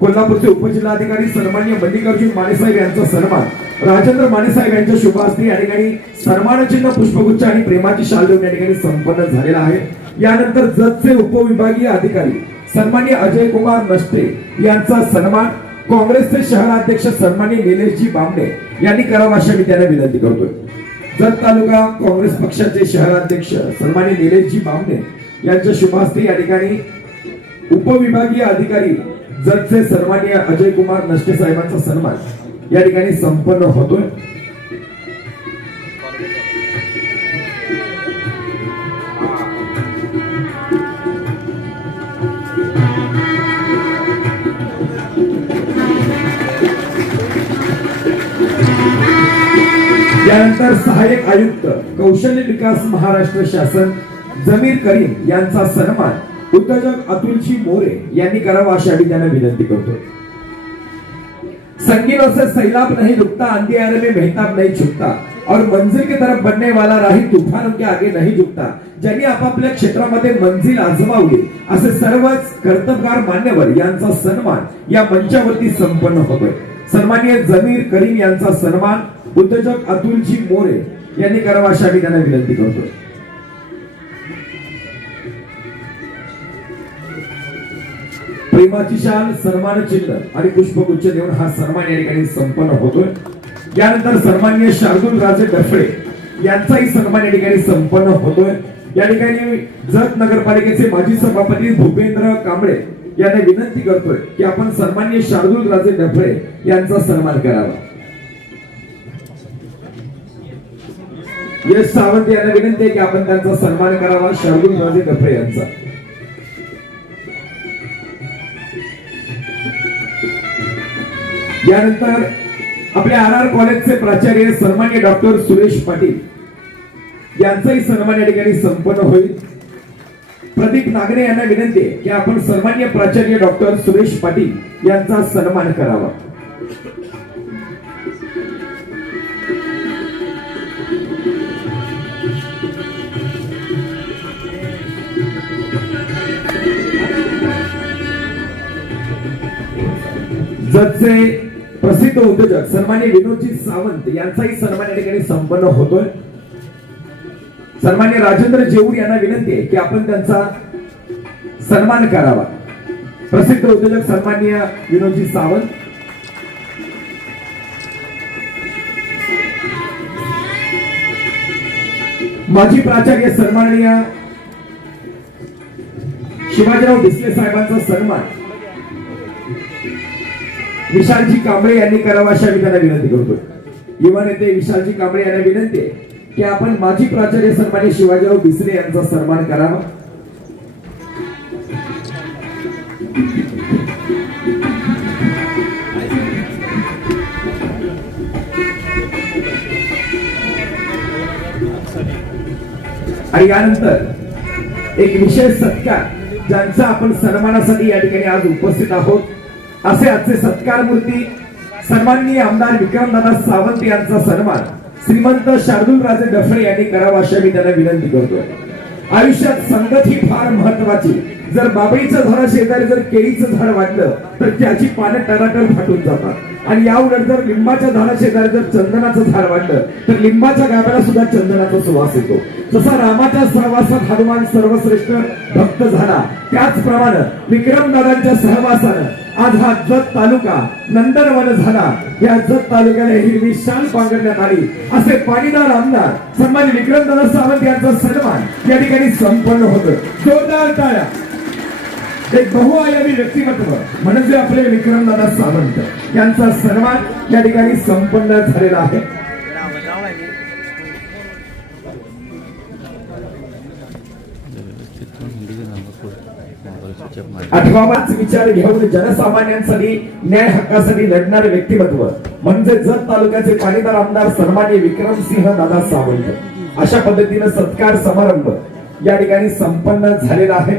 कोल्हापूरचे उपजिल्हाधिकारी सन्माननीय मल्लिकार्जुन मानेसाहेब यांचा सन्मान राजेंद्र मानेसाहेब यांच्या शुभ हस्ते या ठिकाणी सन्मानचिन्ह, पुष्पगुच्छ आणि प्रेमाची शाल देऊन या ठिकाणी संपन्न झालेला आहे. यानंतर जतचे उपविभागीय अधिकारी सन्माननीय अजय कुमार नष्टे यांचा सन्मान काँग्रेसचे शहराध्यक्ष सन्माननीय निलेशजी बामणे यांनी करावा अशा मी त्यांना विनंती करतोय. जत तालुका काँग्रेस पक्षाचे शहराध्यक्ष सन्माननीय निलेशजी बामणे यांच्या शुभ हस्ते या ठिकाणी उपविभागीय अधिकारी जजचे सन्माननीय अजय कुमार नष्टे साहेबांचा सन्मान या ठिकाणी संपन्न होतोय. यानंतर सहाय्यक आयुक्त कौशल्य विकास महाराष्ट्र शासन जमीर करीम यांचा सन्मान उद्योजक अतुलजी मोरे यांनी करावा अशी आम्ही त्यांना विनंती करतो. संगीनों से सैलाब नहीं रुकता, अंधियारे में मेहताब नहीं छुपता और मंजिल की तरफ बढ़ने वाला राही तूफानों के आगे नहीं झुकता. ज्यांनी आपापल्या क्षेत्रामध्ये मंजिल आजमावली असे सर्वच कर्तबगार मान्यवर यांचा सन्मान या मंचावरती संपन्न होतोय. सन्माननीय जमीर करीम यांचा सन्मान उद्योजक अतुलजी मोरे यांनी करावा अशी आम्ही त्यांना विनंती करतोय. प्रेमाची शाल सन्मान चिन्ह आणि पुष्पगुच्छ देऊन हा सन्मान या ठिकाणी संपन्न होतोय. यानंतर सन्माननीय शार्दूल राजे डफळे यांचाही सन्मान या ठिकाणी संपन्न होतोय. या ठिकाणी जत नगरपालिकेचे माजी सभापती भूपेंद्र कांबळे यांना विनंती करतोय की आपण सन्माननीय शार्दूल राजे डफळे यांचा सन्मान करावा. यश सावंत यांना विनंती आहे की आपण त्यांचा सन्मान करावा. शार्दूल राजे डफळे यांचा. यानंतर आपल्या आर कॉलेजचे प्राचार्य सन्माननीय डॉक्टर सुरेश पाटील यांचाही सन्मान या ठिकाणी संपन्न होईल. प्रदीप नागरे यांना विनंती आहे की आपण सन्माननीय प्राचार्य डॉक्टर सुरेश पाटील यांचा सन्मान करावा. जजचे प्रसिद्ध उद्योजक सन्माननीय विनोदजी सावंत यांचाही सन्मान या ठिकाणी संपन्न होतोय. सन्माननीय राजेंद्र जेऊर यांना विनंती आहे की आपण त्यांचा सन्मान करावा. प्रसिद्ध उद्योजक सन्माननीय विनोदजी सावंत. माजी प्राचार्य सन्माननीय शिवाजीराव डिसले साहेबांचा सन्मान विशालजी कांबळे यांनी करावा अशी आम्ही त्यांना विनंती करतोय. युवा नेते विशालजी कांबळे यांना विनंती आहे की आपण माजी प्राचार्य सन्माननीय शिवाजीराव डिसले यांचा सन्मान करावा. आणि यानंतर एक विशेष सत्कार ज्यांचा आपण सन्मानासाठी या ठिकाणी आज उपस्थित आहोत असे आजचे सत्कार मूर्ती सन्माननीय आमदार विक्रमदादा सावंत यांचा सन्मान श्रीमंत शार्दूल राजे डफळे यांनी करावा अशी मी त्यांना विनंती करतोय. आयुष्यात संगत ही फार महत्वाची. जर बाबळीचं झाड शेजारी जर केळीचं झाड वाढलं तर त्याची पानं टनाटन फाटून जातात आणि याउलट जर लिंबाच्या झाडा शेजारी जर चंदनाचं झाड वाढलं तर लिंबाच्या गाभ्याला सुद्धा चंदनाचा सुवास येतो. जसा रामाच्या सहवासात हनुमान सर्वश्रेष्ठ भक्त झाला त्याचप्रमाणे विक्रमदादांच्या सहवासानं आज हा जत तालुका नंदनवन झाला. या जत तालुक्याला हिरवी शाल पांघरण्यात आली. असे पाणीदार आमदार सन्माननीय विक्रमदादा सावंत यांचा सन्मान या ठिकाणी संपन्न होतं. जोरदार टाळ्या. एक बहुआयामी व्यक्तिमत्व म्हणजे आपले विक्रमदादा सावंत यांचा सन्मान या ठिकाणी संपन्न झालेला आहे. आठवावाच विचार घेऊन जनसामान्यांसाठी न्याय हक्कासाठी लढणारे व्यक्तिमत्व म्हणजे जत तालुक्याचे पाणीदार आमदार सन्माननीय विक्रमसिंह दादा सावंत. अशा पद्धतीने सत्कार समारंभ या ठिकाणी संपन्न झालेला आहे.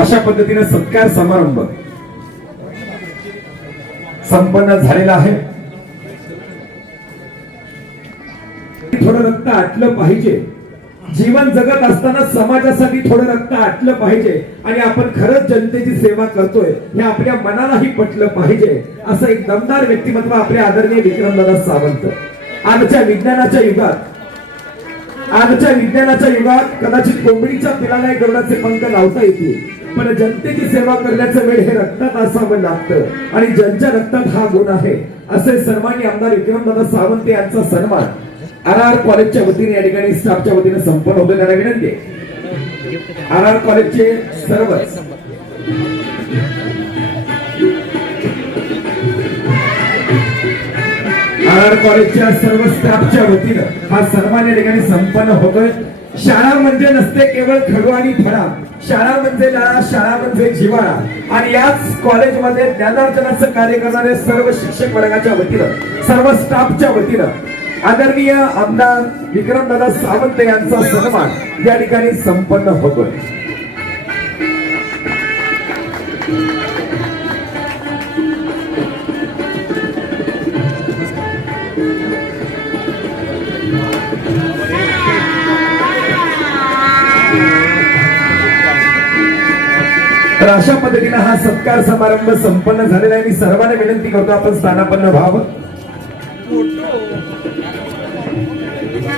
अशा पद्धतीने सत्कार समारंभ संपन्न झालेला आहे. थोडं रक्त आटलं पाहिजे. जीवन जगत असताना समाजासाठी थोडं रक्त आटलं पाहिजे आणि आपण खरंच जनतेची सेवा करतोय हे आपल्या मनालाही पटलं पाहिजे. असं एक दमदार व्यक्तिमत्व आपले आदरणीय विक्रमदादा सावंत. आजच्या विज्ञानाच्या युगात कदाचित कोंबडीच्या पिलाला गरुडाचे पंख लावता येतील पण जनतेची सेवा करण्याचं वेळ हे रक्तात असावं लागतं आणि ज्यांच्या रक्तात हा गुण आहे असे सन्माननीय आमदार विक्रमदादा सावंत यांचा सन्मान RR कॉलेजच्या वतीने या ठिकाणी स्टाफच्या वतीने संपन्न होतो. त्यांना विनंती आहे RR कॉलेजचे सर्व RR कॉलेजच्या सर्व स्टाफच्या वतीनं हा सन्मान या ठिकाणी संपन्न होतोय. शाळा म्हणजे नसते केवळ खडू आणि फळा, शाळा म्हणजे लळा, शाळा म्हणजे जिव्हाळा. आणि याच कॉलेजमध्ये ज्ञानार्जनाचं कार्य करणारे सर्व शिक्षक वर्गाच्या वतीनं, सर्व स्टाफच्या वतीनं आदरणीय आमदार विक्रमदादा सावंत यांचा सन्मान या ठिकाणी संपन्न होतोय. तर अशा पद्धतीने हा सत्कार समारंभ संपन्न झालेला आहे. मी सर्वांना विनंती करतो आपण स्थानापन्न व्हावं.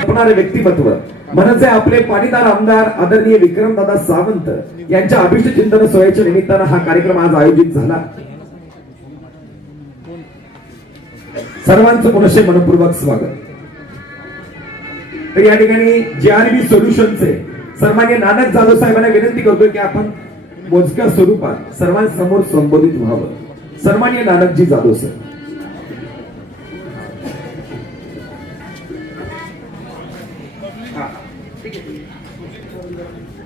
आपणारे व्यक्तिमत्व म्हणजे आपले पाणीदार आमदार आदरणीय विक्रमदादा सावंत यांच्या अभिष्ट चिंतन सोहळ्याच्या निमित्तानं हा कार्यक्रम आज आयोजित झाला. सर्वांचं पुनश्च मनपूर्वक स्वागत. तर या ठिकाणी JRB सोल्युशनचे सन्माननीय नानक जाधव साहेबांना विनंती करतोय की आपण मोजक्या स्वरूपात सर्वांसमोर संबोधित व्हावं. सन्माननीय नानकजी जाधव सर.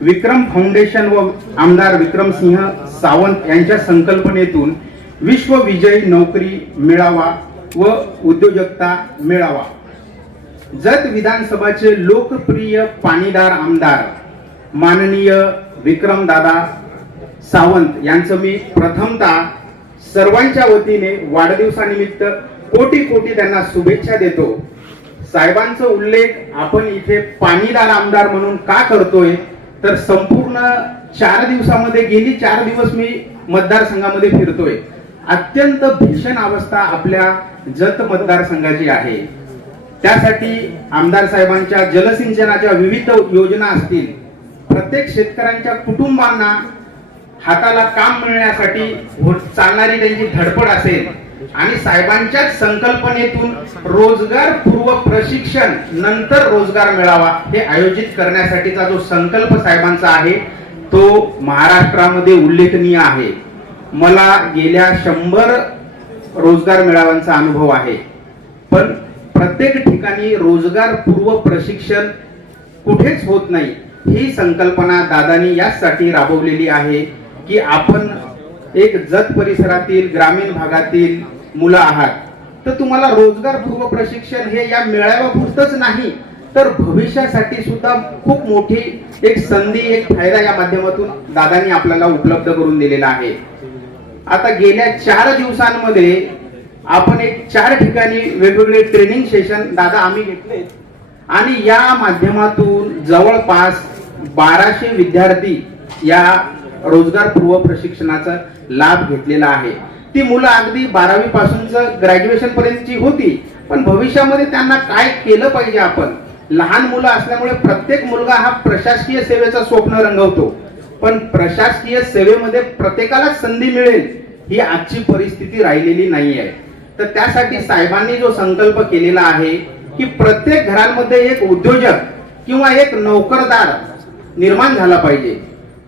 विक्रम फाउंडेशन व आमदार विक्रमसिंह सावंत यांच्या संकल्पनेतून विश्व विजयी नोकरी मेळावा व उद्योजकता मेळावा. जत विधानसभाचे लोकप्रिय पाणीदार आमदार माननीय विक्रमदादा सावंत यांचं मी प्रथमतः सर्वांच्या वतीने वाढदिवसानिमित्त कोटी कोटी त्यांना शुभेच्छा देतो. साहेबांचा उल्लेख आपण इथे पाणीदार आमदार म्हणून का करतोय तर संपूर्ण 4 दिवसामध्ये गेली 4 दिवस मी मतदारसंघामध्ये फिरतोय. अत्यंत भीषण अवस्था आपल्या जत मतदारसंघाची आहे. त्यासाठी आमदार साहेबांच्या जलसिंचनाच्या विविध योजना असतील, प्रत्येक शेतकऱ्यांच्या कुटुंबांना हाताला काम मिळण्यासाठी चालणारी त्यांची धडपड असेल आणि साहेबांच्याच संकल्पनेतून रोजगार पूर्व प्रशिक्षण नंतर रोजगार मेळावा हे आयोजित करण्यासाठीचा जो संकल्प साहेबांचा आहे तो महाराष्ट्रामध्ये उल्लेखनीय आहे. मला गेल्या 100 रोजगार मेळाव्यांचा अनुभव आहे, पण प्रत्येक ठिकाणी रोजगार पूर्व प्रशिक्षण कुठेच होत नाही. ही संकल्पना दादांनी यासाठी राबवलेली आहे की आपण एक जत परिसरातील ग्रामीण भागातील मुलं आहात तर तुम्हाला रोजगार पूर्व प्रशिक्षण हे या मेळाव्यापुरतच नाही तर भविष्यासाठी सुद्धा खूप मोठी एक संधी, एक फायदा या माध्यमातून दादांनी आपल्याला उपलब्ध करून दिलेला आहे. आता गेल्या 4 दिवसांमध्ये आपण एक 4 ठिकाणी वेगवेगळे ट्रेनिंग सेशन दादा आम्ही घेतले आणि या माध्यमातून जवळपास 1200 विद्यार्थी या रोजगार पूर्व प्रशिक्षणाचा लाभ घेतलेला आहे. ती मुलं अगदी 12वी पासूनच ग्रॅज्युएशन पर्यंतची होती, पण भविष्यामध्ये त्यांना काय केलं पाहिजे. आपण लहान मुलं असल्यामुळे प्रत्येक मुलगा हा प्रशासकीय सेवेचं स्वप्न रंगवतो, पण प्रशासकीय सेवेमध्ये प्रत्येकाला संधी मिळेल ही आजची परिस्थिती राहिलेली नाही आहे. तर त्यासाठी साहेबांनी जो संकल्प केलेला आहे की प्रत्येक घरांमध्ये एक उद्योजक किंवा एक नोकरदार निर्माण झाला पाहिजे.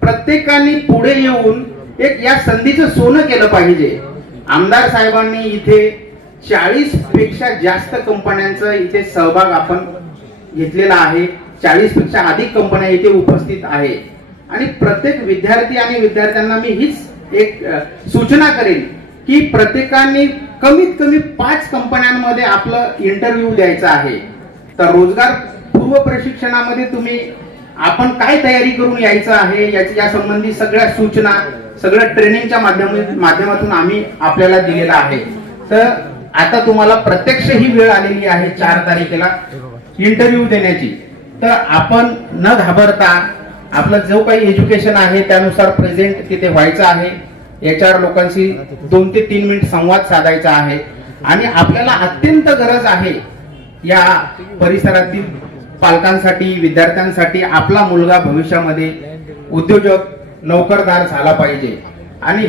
प्रत्येकाने पुढे येऊन एक या संधीचं सोनं केलं पाहिजे. आमदार साहेबांनी इथे 40 पेक्षा जास्त कंपन्यांचा इथे सहभाग आपण घेतलेला आहे. 40 पेक्षा अधिक कंपन्या इथे उपस्थित आहे आणि प्रत्येक विद्यार्थी आणि विद्यार्थ्यांना मी हीच एक सूचना करेन की प्रत्येकाने कमीत कमी 5 कंपन्यांमध्ये आपलं इंटरव्ह्यू द्यायचा आहे. तर रोजगार पूर्व प्रशिक्षणामध्ये तुम्ही आपण काय तयारी करून यायचं आहे या संबंधी सगळ्या सूचना सगळ्या ट्रेनिंगच्या माध्यमातून आम्ही आपल्याला दिलेला आहे. तर आता तुम्हाला प्रत्यक्ष ही वेळ आलेली आहे 4 तारखेला इंटरव्ह्यू देण्याची. तर आपण न घाबरता आपलं जो काही एज्युकेशन आहे त्यानुसार प्रेझेंट तिथे व्हायचं आहे. HR लोकांशी 2 ते 3 मिनिट संवाद साधायचा आहे आणि आपल्याला अत्यंत गरज आहे या परिसरातील पालकांसाठी विद्यार्थ्यांसाठी आपला मुलगा भविष्यामध्ये उद्योजक नोकरदार झाला पाहिजे आणि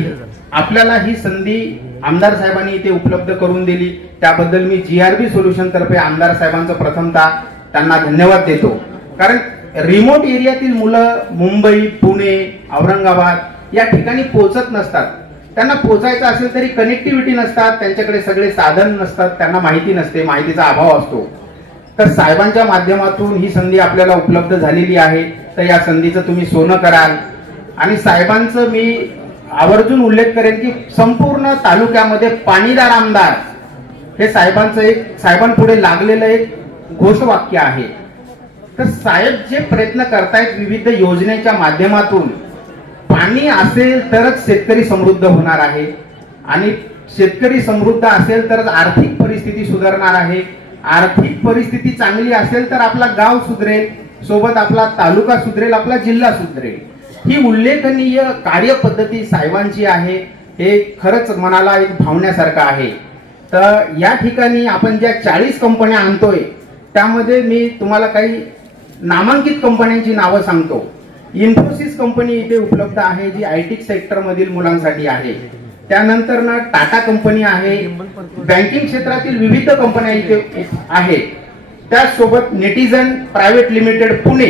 आपल्याला ही संधी आमदार साहेबांनी इथे उपलब्ध करून दिली. त्याबद्दल मी JRB सोल्युशन तर्फे आमदार साहेबांचं प्रथमतः त्यांना धन्यवाद देतो. कारण रिमोट एरियातील मुलं मुंबई, पुणे, औरंगाबाद या ठिकाणी पोहोचत नसतात. त्यांना पोहोचायचं असेल तरी कनेक्टिव्हिटी नसतात, त्यांच्याकडे सगळे साधन नसतात, त्यांना माहिती नसते, माहितीचा अभाव असतो. तर साहेबांच्या माध्यमातून ही संधी आपल्याला उपलब्ध झालेली आहे. तर या संधीचं तुम्ही सोनं कराल. आणि साहेबांचं मी आवर्जून उल्लेख करेन की संपूर्ण तालुक्यामध्ये पाणीदार आमदार हे साहेबांपुढे लागलेलं एक घोषवाक्य आहे. तर साहेब जे प्रयत्न करतायत विविध योजनेच्या माध्यमातून, पाणी असेल तरच शेतकरी समृद्ध होणार आहे आणि शेतकरी समृद्ध असेल तरच आर्थिक परिस्थिती सुधारणार आहे. आर्थिक परिस्थिती चांगली असेल तर आपला गाव सुधरेल, सोबत आपला तालुका सुधरेल, आपला जिल्हा सुधरेल. ही उल्लेखनीय कार्यपद्धती साहेबांची आहे. हे खरंच मनाला एक भावण्यासारखं आहे. तर या ठिकाणी आपण ज्या 40 कंपन्या आणतोय त्यामध्ये मी तुम्हाला काही नामांकित कंपन्यांची नावं सांगतो. इन्फोसिस कंपनी इथे उपलब्ध आहे, जी IT सेक्टर मधील मुलांसाठी आहे. त्यानंतर ना टाटा कंपनी आहे. बँकिंग क्षेत्रातील विविध कंपन्या इथे आहेत. त्याचसोबत नेटिझन प्रायव्हेट लिमिटेड पुणे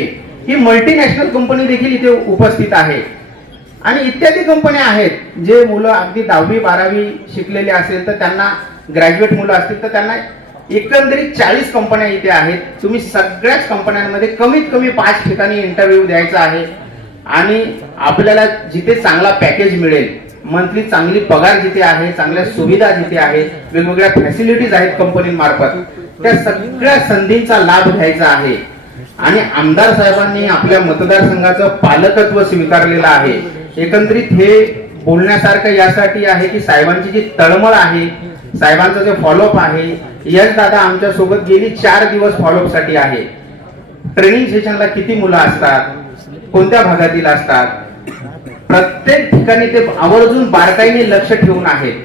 ही मल्टीनॅशनल कंपनी देखील इथे उपस्थित आहे. आणि इत्यादी कंपन्या आहेत जे मुलं अगदी 10वी 12वी शिकलेले असेल तर त्यांना, ग्रॅज्युएट मुलं असतील तर त्यांना एकंदरीत 40 कंपन्या इथे आहेत. तुम्ही सगळ्याच कंपन्यांमध्ये कमीत कमी 5 ठिकाणी इंटरव्ह्यू द्यायचा आहे आणि आपल्याला जिथे चांगला पॅकेज मिळेल, मंथली चांगली पगार जिथे आहे, चांगल्या सुविधा जिथे आहेत, वेगवेगळ्या फॅसिलिटीज आहेत कंपनीमार्फत, त्या सगळ्या संधींचा लाभ घ्यायचा आहे. आणि आमदार साहेबांनी आपल्या मतदारसंघाचं पालकत्व स्वीकारलेलं आहे. एकंदरीत हे बोलण्यासारखं यासाठी आहे की साहेबांची जी तळमळ आहे, साहेबांचा जो फॉलोअप आहे, यश दादा आमच्या सोबत गेली 4 दिवस फॉलोअप साठी आहे. ट्रेनिंग सेशनला किती मुलं असतात, कोणत्या भागातील असतात, प्रत्येक ठिकाणी ते आवर्जून बारकाईने लक्ष ठेवून आहेत.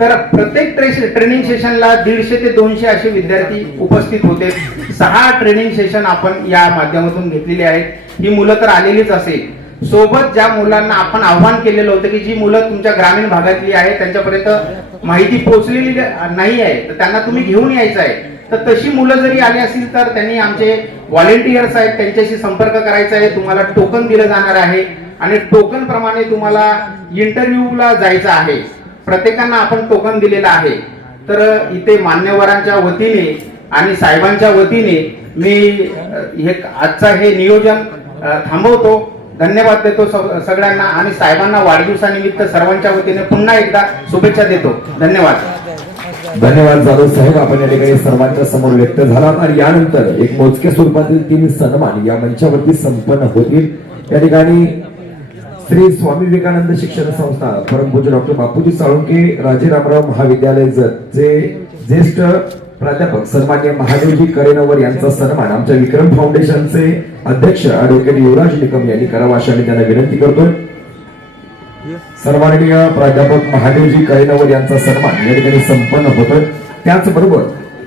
तर प्रत्येक ट्रेनिंग सेशनला 150 ते 200 असे विद्यार्थी उपस्थित होते. 6 ट्रेनिंग सेशन आपण या माध्यमातून घेतलेली आहेत. ही मुलं तर आलेलीच असेल. सोबत ज्या मुलांना आपण आव्हान केलेलं होतं की जी मुलं तुमच्या ग्रामीण भागातली आहे, त्यांच्यापर्यंत माहिती पोहोचलेली नाही आहे, तर त्यांना तुम्ही घेऊन यायचं आहे. तर तशी मुलं जरी आली असतील तर त्यांनी आमचे व्हॉलेंटियर्स आहेत त्यांच्याशी संपर्क करायचा आहे. तुम्हाला टोकन दिलं जाणार आहे आणि टोकन प्रमाणे तुम्हाला इंटरव्ह्यूला जायचं आहे. प्रत्येकांना आपण टोकन दिलेलं आहे. तर इथे मान्यवरांच्या वतीने आणि साहेबांच्या वतीने मी आजचा हे नियोजन थांबवतो. धन्यवाद देतो सगळ्यांना आणि साहेबांना वाढदिवसानिमित्त सर्वांच्या वतीने पुन्हा एकदा शुभेच्छा देतो. धन्यवाद. धन्यवाद जाधव साहेब, आपण या ठिकाणी सर्वांच्या समोर व्यक्त झालात. आणि यानंतर एक मोजक्या स्वरूपातील 3 सन्मान या मंचावरती संपन्न होतील. या ठिकाणी श्री स्वामी विवेकानंद शिक्षण संस्था, परमपूज्य डॉक्टर बापूजी साळुंके राजे रामराव महाविद्यालय जे ज्येष्ठ प्राध्यापक सन्मान्य महादेवजी करेनवर यांचा सन्मान आमच्या विक्रम फाउंडेशनचे अध्यक्ष ॲडव्होकेट युवराज निकम यांनी करावा अशी आम्ही त्यांना विनंती करतोय. सन्माननीय प्राध्यापक महादेवजी करेनवर यांचा सन्मान या ठिकाणी संपन्न होतोय. त्याचबरोबर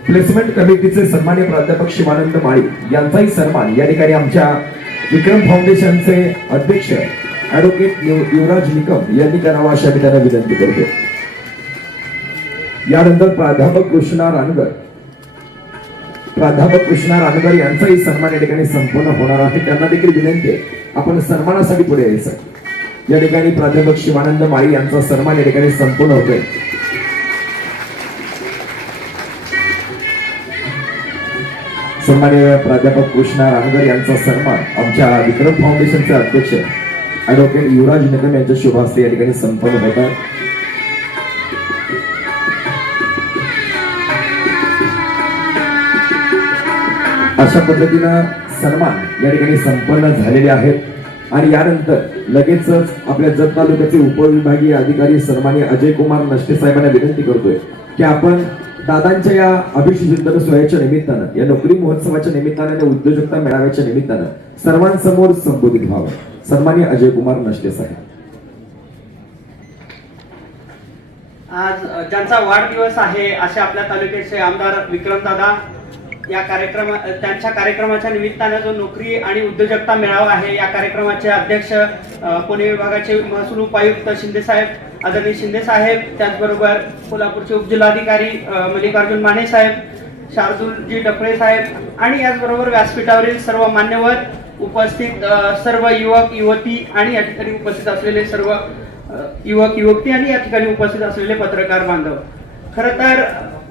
प्लेसमेंट कमिटीचे सन्मान्य प्राध्यापक शिवानंद माळी यांचाही सन्मान या ठिकाणी आमच्या विक्रम फाउंडेशनचे अध्यक्ष ॲडव्होकेट युवराज निकम यांनी करावा अशी आम्ही त्यांना विनंती करतोय. यानंतर प्राध्यापक कृष्णा रानगर यांचाही सन्मान या ठिकाणी संपन्न होणार आहे. त्यांना देखील विनंती आहे आपण सन्मानासाठी पुढे यायचं. या ठिकाणी प्राध्यापक शिवानंद माळी यांचा सन्मान या ठिकाणी संपन्न होतोय. सन्माननीय प्राध्यापक कृष्णा रानगर यांचा सन्मान आमच्या विक्रम फाउंडेशनचे अध्यक्ष ॲडव्होकेट युवराज निकम यांच्या शुभ हस्ते या ठिकाणी संपन्न होत आहे. अशा पद्धतीनं सन्मान या ठिकाणी संपन्न झालेले आहेत. आणि यानंतर लगेचच आपल्या जत तालुक्याचे उपविभागीय अधिकारी सन्माननीय अजय कुमार नष्टे साहेबांना विनंती करतोय की आपण दादांच्या या अभिषेक सोहळ्याच्या निमित्तानं, या नोकरी महोत्सवाच्या निमित्तानं आणि उद्योजकता मेळाव्याच्या निमित्तानं सर्वांसमोर संबोधित व्हावं. सन्माननीय अजय कुमार नष्टे साहेब. आज ज्यांचा वाढदिवस आहे असे आपल्या तालुक्याचे आमदार विक्रमदादा या त्यांच्या कार्यक्रमाच्या निमित्तानं जो नोकरी आणि उद्योजकता मेळावा आहे, या कार्यक्रमाचे अध्यक्ष पुणे विभागाचे महसूल उपायुक्त शिंदे साहेब, आदरणीय शिंदे साहेब, त्याचबरोबर कोल्हापूरचे उपजिल्हाधिकारी मल्लिकार्जुन माने साहेब, शार्दूलजी डफळे साहेब आणि याचबरोबर व्यासपीठावरील सर्व मान्यवर उपस्थित सर्व युवक युवती आणि या ठिकाणी उपस्थित असलेले सर्व युवक युवती आणि या ठिकाणी उपस्थित असलेले पत्रकार बांधव. खरं तर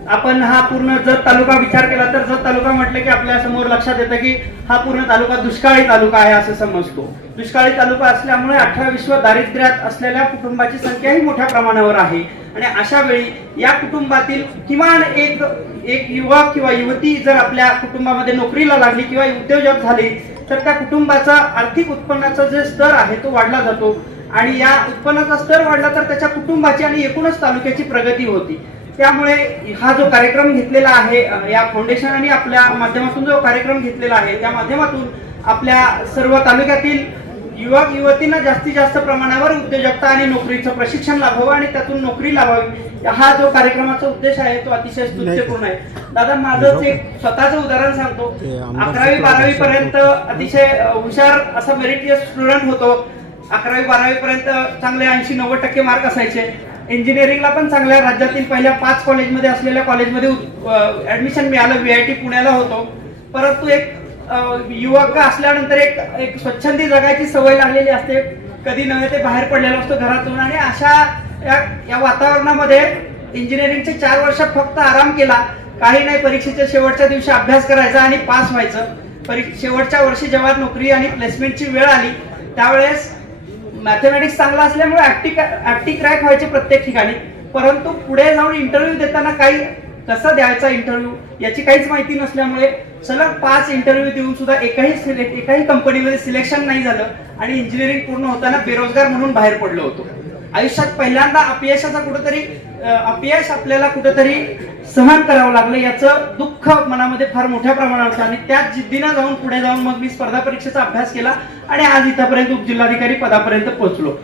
आपण हा पूर्ण जत तालुका विचार केला तर जत तालुका म्हटलं की आपल्या समोर लक्षात येतं की हा पूर्ण तालुका दुष्काळी तालुका आहे असं समजतो. दुष्काळी तालुका असल्यामुळे 18 विश्व दारिद्र्यात असलेल्या कुटुंबाची संख्याही मोठ्या प्रमाणावर आहे आणि अशा वेळी या कुटुंबातील किमान एक युवक किंवा युवती जर आपल्या कुटुंबामध्ये नोकरीला लागली किंवा उद्योजक झाली तर त्या कुटुंबाचा आर्थिक उत्पन्नाचा जे स्तर आहे तो वाढला जातो आणि या उत्पन्नाचा स्तर वाढला तर त्याच्या कुटुंबाची आणि एकूणच तालुक्याची प्रगती होती. त्यामुळे हा जो कार्यक्रम घेतलेला आहे या फाउंडेशन आणि आपल्या माध्यमातून जो कार्यक्रम घेतलेला आहे त्या माध्यमातून आपल्या सर्व तालुक्यातील युवक युवतींना जास्तीत जास्त प्रमाणावर उद्योजकता आणि नोकरीचं प्रशिक्षण लाभावं आणि त्यातून नोकरी लाभावी हा जो कार्यक्रमाचा उद्देश आहे तो अतिशय स्तुत्यपूर्ण आहे. दादा माझंच एक स्वतःचं उदाहरण सांगतो. 11वी 12वी पर्यंत अतिशय हुशार असा मेरिटियस स्टुडंट होतो. 11वी 12वी पर्यंत चांगले 80-90% मार्क असायचे. इंजिनिअरिंगला पण चांगल्या राज्यातील पहिल्या 5 कॉलेजमध्ये असलेल्या कॉलेजमध्ये ऍडमिशन मिळालं. VIT पुण्याला होतो. परंतु एक युवक असल्यानंतर एक स्वच्छंदी जगायची सवय लागलेली असते. कधी नव्हे ते बाहेर पडलेलो असतो घरातून आणि अशा या वातावरणामध्ये इंजिनिअरिंगचे 4 वर्ष फक्त आराम केला. काही नाही, परीक्षेच्या शेवटच्या दिवशी अभ्यास करायचा आणि पास व्हायचं. शेवटच्या वर्षी जेव्हा नोकरी आणि प्लेसमेंटची वेळ आली त्यावेळेस मॅथमॅटिक्स चांगला असल्यामुळे ऍप्टी क्रॅक व्हायचे प्रत्येक ठिकाणी. परंतु पुढे जाऊन इंटरव्ह्यू देताना कसा द्यायचा इंटरव्ह्यू याची काहीच माहिती नसल्यामुळे सलग 5 इंटरव्ह्यू देऊन सुद्धा एकाही कंपनीमध्ये सिलेक्शन नाही झालं आणि इंजिनिअरिंग पूर्ण होताना बेरोजगार म्हणून बाहेर पडलो होतो. आयुष्यात पहिल्यांदा अपयश आपल्याला कुठेतरी सहन करावं लागलं याचं दुःख मनामध्ये फार मोठ्या प्रमाणावर होतं आणि त्याच जिद्दीनं जाऊन पुढे जाऊन मग मी स्पर्धा परीक्षेचा अभ्यास केला आणि आज इथपर्यंत उपजिल्हाधिकारी पदापर्यंत पोहोचलो.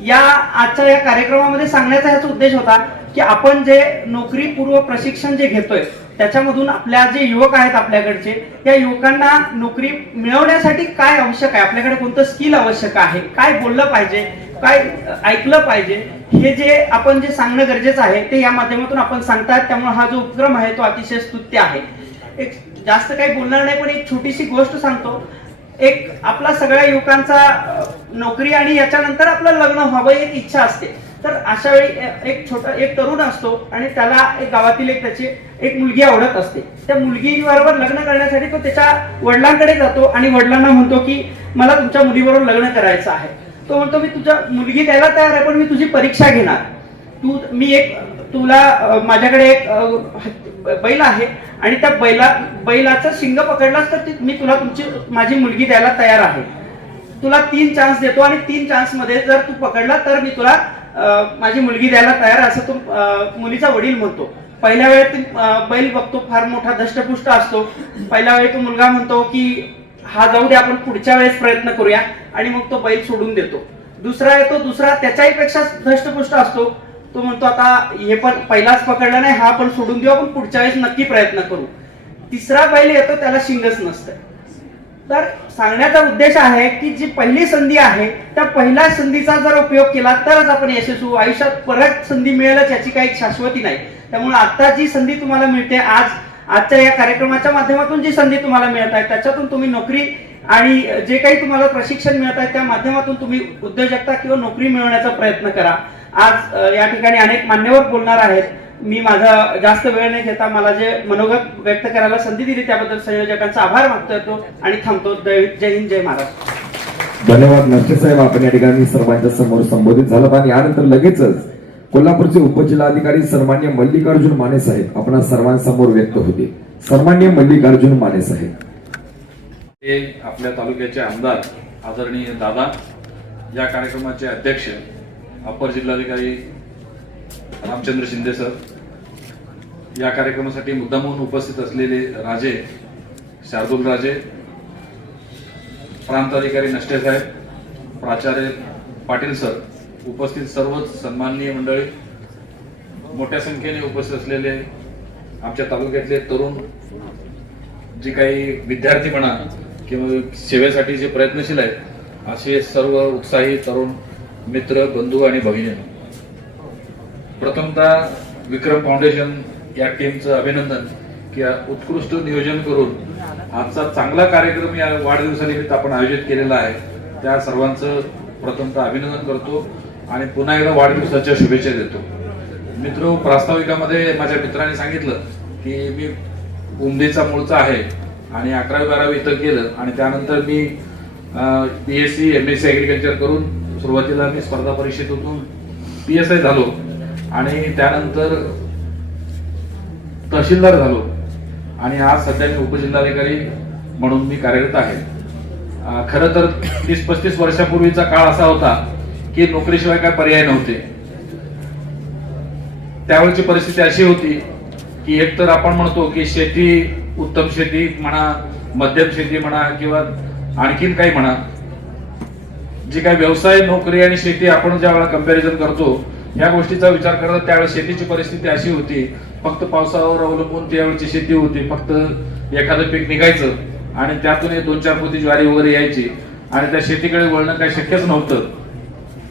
आजच्या या कार्यक्रमामध्ये सांगण्याचा ह्याचा उद्देश होता की आपण जे नोकरी पूर्व प्रशिक्षण जे घेतोय त्याच्यामधून आपल्या जे युवक आहेत आपल्याकडचे त्या युवकांना नोकरी मिळवण्यासाठी काय आवश्यक आहे, आपल्याकडे कोणतं स्किल आवश्यक आहे, काय बोललं पाहिजे, काय ऐकलं पाहिजे, हे जे आपण जे सांगणं गरजेचं आहे ते या माध्यमातून आपण सांगतात. त्यामुळे हा जो उपक्रम आहे तो अतिशय स्तुत्य आहे. एक जास्त काही बोलणार नाही पण एक छोटीशी गोष्ट सांगतो. एक आपला सगळ्या युवकांचा नोकरी आणि याच्यानंतर आपलं लग्न व्हावं एक इच्छा असते. तर अशा वेळी एक तरुण असतो आणि त्याला एक गावातील त्याची एक मुलगी आवडत असते. त्या मुलगीबरोबर लग्न करण्यासाठी तो त्याच्या वडिलांकडे जातो आणि वडिलांना म्हणतो की मला तुमच्या मुलीबरोबर लग्न करायचं आहे. तो म्हणतो मी तुझ्या मुलगी द्यायला तयार आहे पण मी तुझी परीक्षा घेणार. माझ्याकडे एक बैल आहे आणि त्या बैलाचं शिंग पकडलास तर मी तुला माझी मुलगी द्यायला तयार आहे. तुला 3 चान्स देतो आणि 3 चान्स मध्ये जर तू पकडला तर मी तुला माझी मुलगी द्यायला तयार, असं तो मुलीचा वडील म्हणतो. पहिल्या वेळेत बैल बघतो फार मोठा धष्टपुष्ट असतो. पहिल्या वेळी तो मुलगा म्हणतो की हा जाऊ दे आपण पुढच्या वेळेस प्रयत्न करूया आणि मग तो बैल सोडून देतो. दुसरा येतो, दुसरा त्याच्याही पेक्षा धष्टपुष्ट असतो. तो म्हणतो आता हे पण पहिलाच पकडला नाही, हा पण सोडून देऊ, आपण पुढच्या वेळेस नक्की प्रयत्न करू. तिसरा बैल येतो त्याला शिंगच नसतं. तर सांगण्याचा उद्देश आहे की जी पहिली संधी आहे त्या पहिल्या संधीचा जर उपयोग केला तरच आपण यशस्वी. आयुष्यात परत संधी मिळेलच याची काही शाश्वती नाही. त्यामुळे आता जी संधी तुम्हाला मिळते आजच्या या कार्यक्रमाच्या माध्यमातून जी संधी तुम्हाला मिळत आहे त्याच्यातून तुम्ही नोकरी आणि जे काही तुम्हाला प्रशिक्षण मिळत आहे त्या माध्यमातून तुम्ही उद्योजकता किंवा नोकरी मिळवण्याचा प्रयत्न करा. आज या ठिकाणी अनेक मान्यवर बोलणार आहेत. मी माझा जास्त वेळ नाही घेता मला जे मनोगत व्यक्त करायला संधी दिली त्याबद्दल संयोजकांचा आभार मागतो आणि थांबतो. जय हिंद, जय महाराष्ट्र. धन्यवाद नरसे साहेब, आपण या ठिकाणी सर्वांच्या समोर संबोधित झालं आणि यानंतर लगेचच कोल्हापूरचे उपजिल्हाधिकारी सन्मान्य मल्लिकार्जुन माने साहेब आपणा सर्वांसमोर व्यक्त होते. सन्मान्य मल्लिकार्जुन माने साहेब. हे आपल्या तालुक्याचे आमदार आदरणीय दादा, या कार्यक्रमाचे अध्यक्ष अपर जिल्हाधिकारी रामचंद्र शिंदे सर, या कार्यक्रमासाठी मुद्दामून उपस्थित असलेले राजे शार्दूल राजे, प्रांत अधिकारी नष्टे साहेब, प्राचार्य पाटील सर, उपस्थित सर्वच सन्माननीय मंडळी, मोठ्या संख्येने उपस्थित असलेले आमच्या तालुक्यातले तरुण, जे काही विद्यार्थी म्हणा किंवा सेवेसाठी जे प्रयत्नशील आहेत असे सर्व उत्साही तरुण मित्र, बंधू आणि भगिनी, प्रथमतः विक्रम फाउंडेशन या टीमचं अभिनंदन की उत्कृष्ट नियोजन करून आजचा चांगला कार्यक्रम या वाढदिवसानिमित्त आपण आयोजित केलेला आहे. त्या सर्वांचं प्रथमतः अभिनंदन करतो आणि पुन्हा एकदा वाढदिवसाच्या शुभेच्छा देतो. मित्र, प्रास्ताविकामध्ये माझ्या मित्राने सांगितलं की मी उमदेचा मूळचा आहे आणि 11वी-12वी इथं केलं आणि त्यानंतर मी BSc MSc ॲग्रिकल्चर करून सुरुवातीला मी स्पर्धा परीक्षेतून PSI झालो आणि त्यानंतर तहसीलदार झालो आणि आज सध्या मी उपजिल्हाधिकारी म्हणून मी कार्यरत आहे. खरं तर 30-35 वर्षापूर्वीचा काळ असा होता की नोकरीशिवाय काय पर्याय नव्हते. त्यावेळची परिस्थिती अशी होती की एक तर आपण म्हणतो की शेती, उत्तम शेती म्हणा, मध्यम शेती म्हणा किंवा आणखीन काही म्हणा, जे काही व्यवसाय, नोकरी आणि शेती आपण ज्या वेळेला कंपॅरिझन करतो या गोष्टीचा विचार करता त्यावेळेस शेतीची परिस्थिती अशी होती, फक्त पावसावर अवलंबून त्यावेळची शेती होती. फक्त एखादं पीक निघायचं आणि त्यातून 2-4 पोती ज्वारी वगैरे यायची आणि त्या शेतीकडे वळणं काही शक्यच नव्हतं.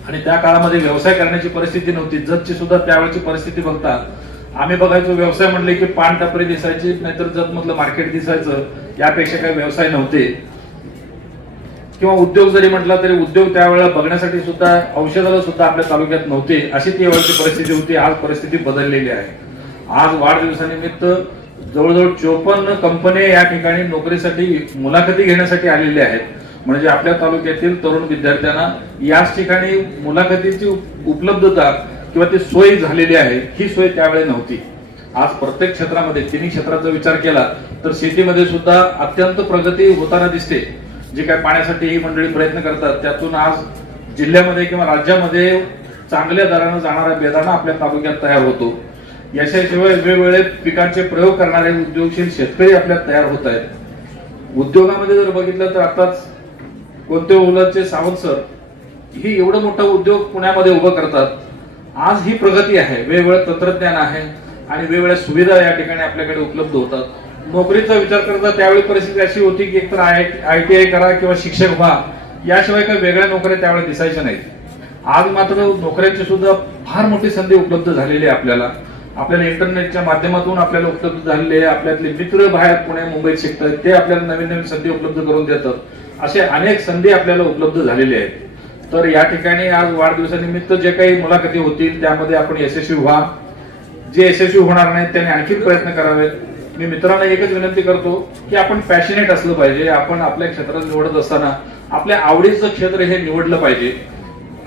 आणि त्या काळामध्ये व्यवसाय करण्याची परिस्थिती नव्हती. जतची सुद्धा त्यावेळची परिस्थिती बघता आम्ही बघायचो व्यवसाय म्हणले की पान टपरी दिसायची, नाहीतर जत मधलं मार्केट दिसायचं, यापेक्षा काही व्यवसाय नव्हते. किंवा उद्योग जरी म्हटला तरी उद्योग त्यावेळेला बघण्यासाठी सुद्धा, औषधाला सुद्धा आपल्या तालुक्यात नव्हते. अशी ती वेळची परिस्थिती होती. आज परिस्थिती बदललेली आहे. आज वाढदिवसानिमित्त जवळजवळ 54 कंपन्या या ठिकाणी नोकरीसाठी मुलाखती घेण्यासाठी आलेल्या आहेत. म्हणजे आपल्या तालुक्यातील तरुण विद्यार्थ्यांना याच ठिकाणी मुलाखतीची उपलब्धता किंवा ती सोय झालेली आहे. ही सोय त्यावेळी नव्हती. आज प्रत्येक क्षेत्रामध्ये, तिन्ही क्षेत्राचा विचार केला तर शेतीमध्ये सुद्धा अत्यंत प्रगती होताना दिसते. जे काय पाण्यासाठी ही मंडळी प्रयत्न करतात त्यातून आज जिल्ह्यामध्ये किंवा राज्यामध्ये चांगल्या दरानं जाणारा बेदाणा आपल्या तालुक्यात तयार होतो. याशिवाय वेगवेगळे पिकांचे प्रयोग करणारे उद्योगशील शेतकरी आपल्यात तयार होत आहेत. उद्योगामध्ये जर बघितलं तर आताच कोणते ओलाचे सावंत सर ही एवढं मोठं उद्योग पुण्यामध्ये उभं करतात. आज ही प्रगती आहे. वेगवेगळं तंत्रज्ञान आहे आणि वेगवेगळ्या सुविधा या ठिकाणी आपल्याकडे उपलब्ध होतात. नोकरीचा विचार करता त्यावेळी परिस्थिती अशी होती की एकतर ITI करा किंवा शिक्षक व्हा, याशिवाय काही वेगळ्या नोकऱ्या त्यावेळी दिसायच्या नाहीत. आज मात्र नोकऱ्यांची सुद्धा फार मोठी संधी उपलब्ध झालेली आहे. आपल्याला इंटरनेटच्या माध्यमातून आपल्याला उपलब्ध झालेले आहे. आपल्यातले मित्र बाहेर पुणे मुंबईत शिकतात, ते आपल्याला नवीन नवीन संधी उपलब्ध करून देतात. असे अनेक संधी आपल्याला उपलब्ध झालेले आहेत. तर या ठिकाणी आज वाढदिवसानिमित्त जे काही मुलाखती होतील त्यामध्ये आपण यशस्वी व्हा. जे यशस्वी होणार नाहीत त्यांनी आणखी प्रयत्न करावेत. मी मित्रांना एकच विनंती करतो की आपण पॅशनेट असलं पाहिजे. आपण आपल्या क्षेत्रात निवडत असताना आपल्या आवडीचं क्षेत्र हे निवडलं पाहिजे.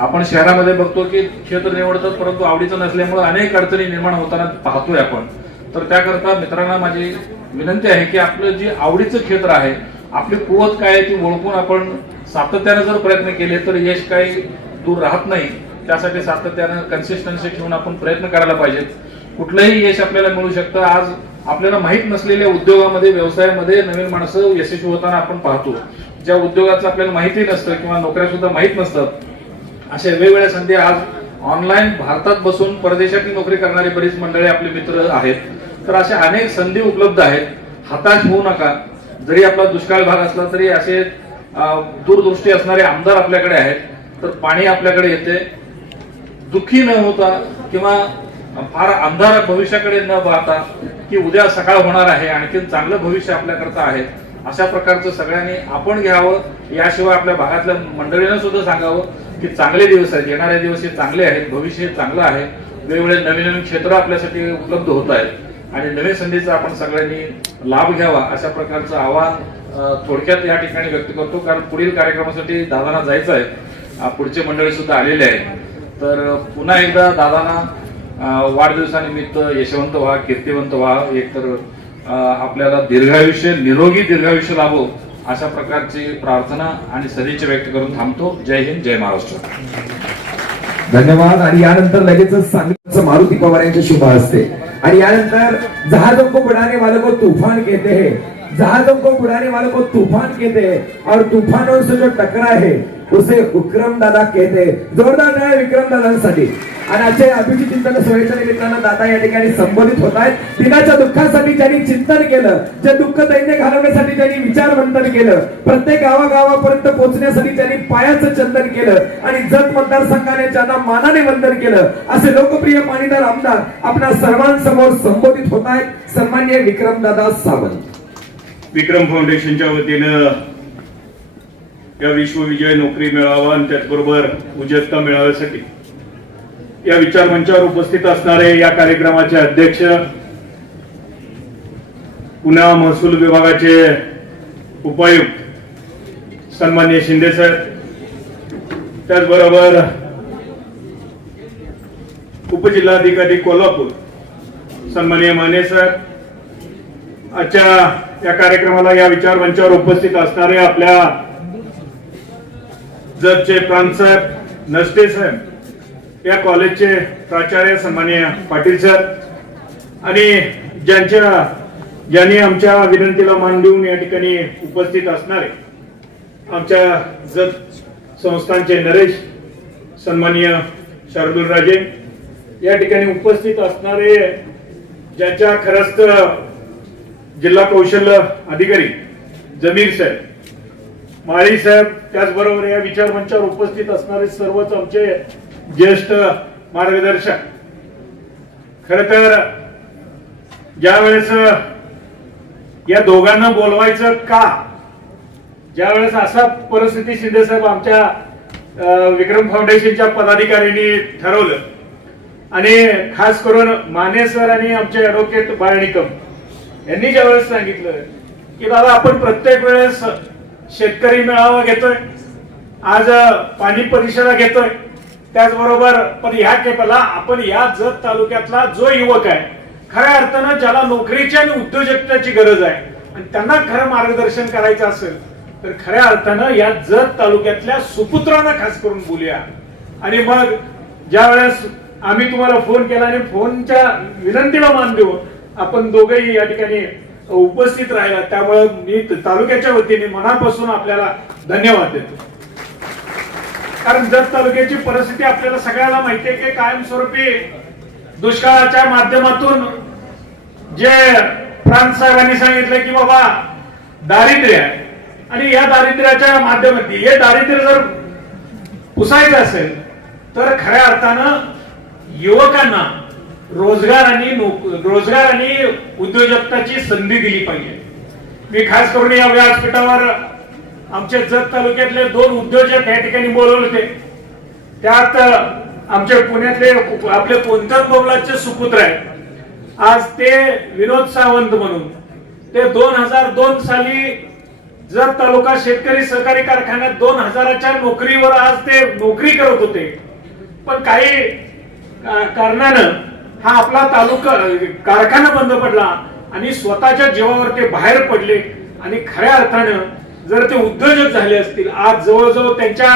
आपण शहरामध्ये बघतो की क्षेत्र निवडतात परंतु आवडीचं नसल्यामुळे अनेक अडचणी निर्माण होताना पाहतोय आपण. तर त्याकरता मित्रांना माझी विनंती आहे की आपलं जे आवडीचं क्षेत्र आहे, आपली कुवत काय आहे ती ओळखून आपण सातत्याने जर प्रयत्न केले तर यश काही दूर राहत नाही. त्यासाठी सातत्यानं कन्सिस्टन्सी ठेवून आपण प्रयत्न करायला पाहिजेत. कुठलंही यश आपल्याला मिळू शकतं. आज आपल्याला माहित नसलेल्या उद्योगामध्ये, व्यवसायामध्ये नवीन माणसं यशस्वी होताना आपण पाहतो. ज्या उद्योगाचं आपल्याला माहिती नसतं किंवा नोकऱ्या सुद्धा माहित नसतात, अशा वेगवेगळ्या संधी आज ऑनलाईन भारतात बसून परदेशातील नोकरी करणारी बरीच मंडळी आपले मित्र आहेत. तर अशा अनेक संधी उपलब्ध आहेत. हताश होऊ नका. जरी आपला दुष्काळ भाग असला तरी असे दूरदृष्टी असणारे आमदार आपल्याकडे आहेत. तर पाणी आपल्याकडे येते. दुःखी न होता किंवा फार अंधार भविष्याकडे न पाहता की उद्या सकाळ होणार आहे, आणखी चांगलं भविष्य आपल्याकरता आहे, अशा प्रकारचं सगळ्यांनी आपण घ्यावं. याशिवाय आपल्या भागातल्या मंडळींना सुद्धा सांगावं की चांगले दिवस आहेत, येणारे दिवस हे चांगले आहेत, भविष्य चांगलं आहे. वेगवेगळे नवीन नवीन क्षेत्र आपल्यासाठी उपलब्ध होत आहेत आणि नवीन संधीचा आपण सगळ्यांनी लाभ घ्यावा, अशा प्रकारचं आवाहन थोडक्यात या ठिकाणी व्यक्त करतो. कारण पुढील कार्यक्रमासाठी दादांना जायचं आहे. पुढचे मंडळी सुद्धा आलेले आहेत. तर पुन्हा एकदा दादांना वाढदिवसानिमित्त यशवंत व्हा, कीर्तिवंत व्हा. एकतर आपल्याला दीर्घायुष्य, निरोगी दीर्घायुष्य लाभो, अशा प्रकारची प्रार्थना आणि सदिच्छा व्यक्त करून थांबतो. जय हिंद, जय महाराष्ट्र. धन्यवाद. आणि यानंतर लगेचच सांगलीचं मारुती पवार यांच्या शुभ हस्ते आणि यानंतर जहाजों को बुढ़ाने वालों को तूफान कहते हैं, जहाजों को बुढ़ाने वालों को तूफान कहते हैं और तूफानों से जो टकरा है उसे विक्रम दादा कहते. जोरदार टाळ्या विक्रम दादांसाठी. आणि आजच्या अभिजित चिंतन सोहळ्याच्या निमित्तानं दादा या ठिकाणी संबोधित होत आहेत. दिनाच्या दुःखासाठी ज्यांनी चिंतन केलं, जे दुःख दैन्य घालवण्यासाठी ज्यांनी विचारमंथन केलं, प्रत्येक गावागावापर्यंत पोहोचण्यासाठी ज्यांनी पायाचं चंदन केलं आणि जत मतदारसंघाने ज्यांना मानाने वंदन केलं, असे लोकप्रिय पाणीदार आमदार आपल्या सर्वांसमोर संबोधित होत आहेत. सन्माननीय विक्रमदादा सावंत. विक्रम फाउंडेशनच्या वतीनं या विश्वविजय नोकरी मेळावा आणि त्याचबरोबर उद्योजकता मेळाव्यासाठी या विचार मंचावर उपस्थित असणारे या कार्यक्रमाचे अध्यक्ष, पुणे महसूल विभागाचे उपायुक्त सन्माननीय शिंदे साहेब, त्याचबरोबर उपजिल्हाधिकारी कोल्हापूर सन्माननीय माने साहेब, आजच्या या कार्यक्रमाला या विचार मंचावर उपस्थित असणारे आपल्या जतचे प्रांत साहेब, नसते साहेब, या कॉलेजचे प्राचार्य सन्माननीय पाटील सर आणि ज्यांनी आमच्या विनंतीला मान देऊन या ठिकाणी उपस्थित असणारे आमच्या जत संस्थांचे नरेश सन्माननीय शार्दूल राजे, या ठिकाणी उपस्थित असणारे ज्यांच्या खरंच जिल्हा कौशल्य अधिकारी जमीर साहेब, माळी साहेब, त्याचबरोबर या विचार मंचावर उपस्थित असणारे सर्वच आमचे ज्येष्ठ मार्गदर्शक. खर तर ज्या वेळेस या दोघांना बोलवायचं का, ज्या वेळेस असा परिस्थिती शिंदे साहेब आमच्या विक्रम फाउंडेशनच्या पदाधिकाऱ्यांनी ठरवलं आणि खास करून माने सर आणि आमचे ऍडव्होकेट बाळनिकम यांनी ज्या वेळेस सांगितलं की दादा आपण प्रत्येक वेळेस शेतकरी मेळावा घेतोय, आज पाणी परिषदा घेतोय, त्याचबरोबर पण ह्या केपला आपण या जत तालुक्यातला जो युवक आहे खऱ्या अर्थानं ज्याला नोकरीची आणि उद्योजकतेची गरज आहे आणि त्यांना खरं मार्गदर्शन करायचं असेल तर खऱ्या अर्थानं या जत तालुक्यातल्या सुपुत्रांना खास करून बोलूया. आणि मग ज्या वेळेस आम्ही तुम्हाला फोन केला आणि फोनच्या विनंतीला मान देऊ आपण दोघेही या ठिकाणी उपस्थित राहिला, त्यामुळे मी तालुक्याच्या वतीने मनापासून आपल्याला धन्यवाद देतो. कारण जत तालुक्याची परिस्थिती आपल्याला सगळ्याला माहिती आहे की कायमस्वरूपी दुष्काळाच्या माध्यमातून जे प्रांत साहेबांनी सांगितलं की बाबा दारिद्र्य आहे आणि या दारिद्र्याच्या माध्यमातून हे दारिद्र्य जर पुसायचं असेल तर खऱ्या अर्थानं युवकांना रोजगार आणि उद्योजकताची संधी दिली पाहिजे. मी खास करून या व्यासपीठावर आमच्या जत तालुक्यातले 2 उद्योजक या ठिकाणी बोलवले होते. त्यात आमच्या पुण्यातले आपले कोणत्याच बोबलाचे सुपुत्र आहेत. आज ते विनोद सावंत म्हणून ते 2002 साली जत तालुका शेतकरी सहकारी कारखान्यात 2000च्या नोकरीवर आज ते नोकरी करत होते. पण काही कारणानं हा आपला तालुका कारखाना बंद पडला आणि स्वतःच्या जीवावर ते बाहेर पडले आणि खऱ्या अर्थानं जर ते उद्योजक झाले असतील, आज जवळजवळ त्यांच्या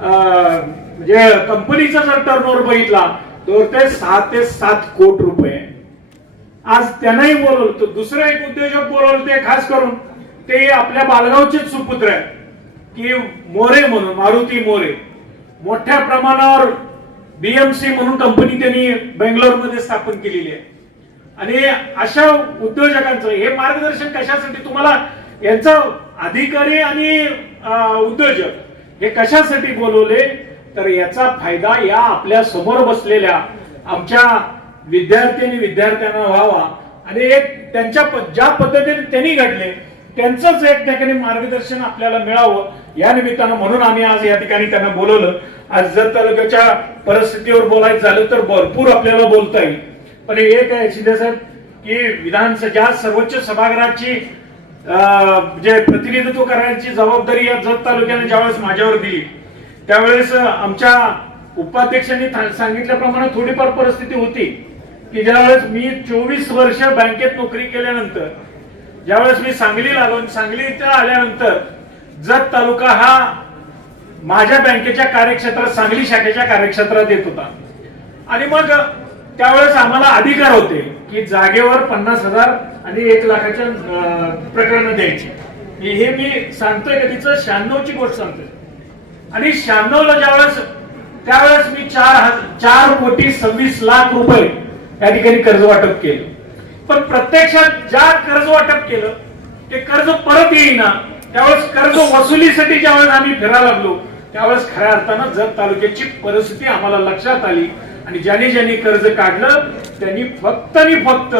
म्हणजे कंपनीचा जर टर्नओव्हर बघितला तर ते 6 ते 7 कोटी रुपये. आज त्यांनाही बोलवलं. दुसरं एक उद्योजक बोलवलं ते खास करून ते आपल्या बालगावचेच सुपुत्र आहेत की मोरे म्हणून, मारुती मोरे. मोठ्या प्रमाणावर बीएमसी म्हणून कंपनी त्यांनी बेंगलोरमध्ये स्थापन केलेली आहे. आणि अशा उद्योजकांचं हे मार्गदर्शन कशासाठी, तुम्हाला यांचा अधिकारी आणि उद्योजक हे कशासाठी बोलवले तर याचा फायदा या आपल्या समोर बसलेल्या आमच्या विद्यार्थ्यांना व्हावा आणि एक त्यांच्या ज्या पद्धतीने त्यांनी घडले त्यांचंच एक ठिकाणी मार्गदर्शन आपल्याला मिळावं या निमित्तानं म्हणून आम्ही आज या ठिकाणी त्यांना बोलवलं. आज जत तालुक्याच्या परिस्थितीवर बोलायचं झालं तर भरपूर आपल्याला बोलता येईल. पण एक आहे शिंदे साहेब की विधानसभा सर्वोच्च सभागृहाची जे प्रतिनिधित्व करायची जबाबदारी या जत तालुक्याने ज्यावेळेस माझ्यावर दिली त्यावेळेस आमच्या उपाध्यक्षांनी सांगितल्याप्रमाणे थोडीफार परिस्थिती होती की ज्यावेळेस मी 24 वर्ष बँकेत नोकरी केल्यानंतर ज्यावेळेस मी सांगलीला आलो, सांगलीला आल्यानंतर जत तालुका हा माझ्या बँकेच्या कार्यक्षेत्रात, सांगली शाखेच्या कार्यक्षेत्रात येत होता. आणि मग त्यावेळेस आम्हाला अधिकार होते की जागेवर 50,000 आणि 1 लाखाच्या प्रकरण द्यायची. हे मी सांगतोय कधीच 96ची गोष्ट सांगतोय. आणि 96ला त्यावेळेस मी 4,26,00,000 या ठिकाणी कर्ज वाटप केलं. पण प्रत्यक्षात ज्या कर्ज वाटप केलं ते कर्ज परत येईना. त्यावेळेस कर्ज वसुलीसाठी ज्यावेळेस आम्ही फिरायला लागलो त्यावेळेस खऱ्या अर्थानं जत तालुक्याची परिस्थिती आम्हाला लक्षात आली. आणि ज्यांनी कर्ज काढलं त्यांनी फक्त आणि फक्त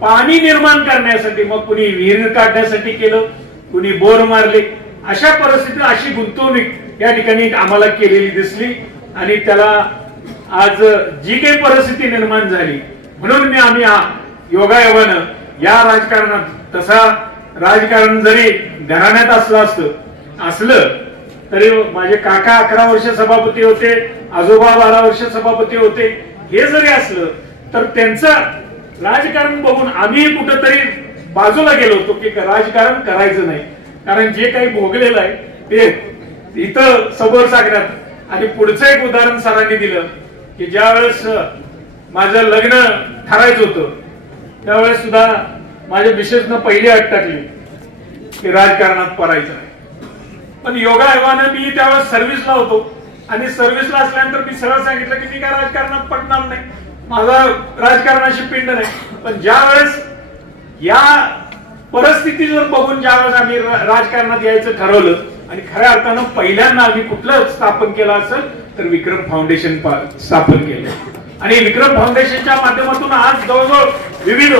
पाणी निर्माण करण्यासाठी, मग कुणी विहीर काढण्यासाठी केलं, कुणी बोर मारले. अशा परिस्थितीत अशी गुंतवणूक या ठिकाणी आम्हाला केलेली दिसली. आणि त्याला आज जी काही परिस्थिती निर्माण झाली म्हणून आम्ही योगायोगानं या राजकारणात, तसा राजकारण जरी घराण्यात असलं तरी माझे काका 11 वर्ष सभापती होते, आजोबा 12 वर्ष सभापती होते. हे जरी असलं तर त्यांचं राजकारण बघून आम्ही कुठंतरी बाजूला गेलो होतो की राजकारण करायचं नाही. कारण जे काही भोगलेलं आहे ते इथं समोर सांगण्यात. आणि पुढचं एक उदाहरण सरांनी दिलं की ज्या वेळेस माझं लग्न ठरायचं होतं त्यावेळेस सुद्धा माझ्या मिसेसनं पहिली अट टाकली की राजकारणात पडायचं नाही. पण योगायोगानं मी त्यावेळेस सर्व्हिसला होतो आणि सर्व्हिसला असल्यानंतर मी सरळ सांगितलं की मी काय राजकारणात पडणार नाही, माझा राजकारणाशी पिंड नाही. पण ज्या वेळेस या परिस्थिती जर बघून ज्यावेळेस आम्ही राजकारणात यायचं ठरवलं आणि खऱ्या अर्थानं पहिल्यांदा आम्ही कुठलं स्थापन केलं असेल तर विक्रम फाउंडेशन स्थापन केलं. आणि विक्रम फाउंडेशनच्या माध्यमातून आज जवळजवळ विविध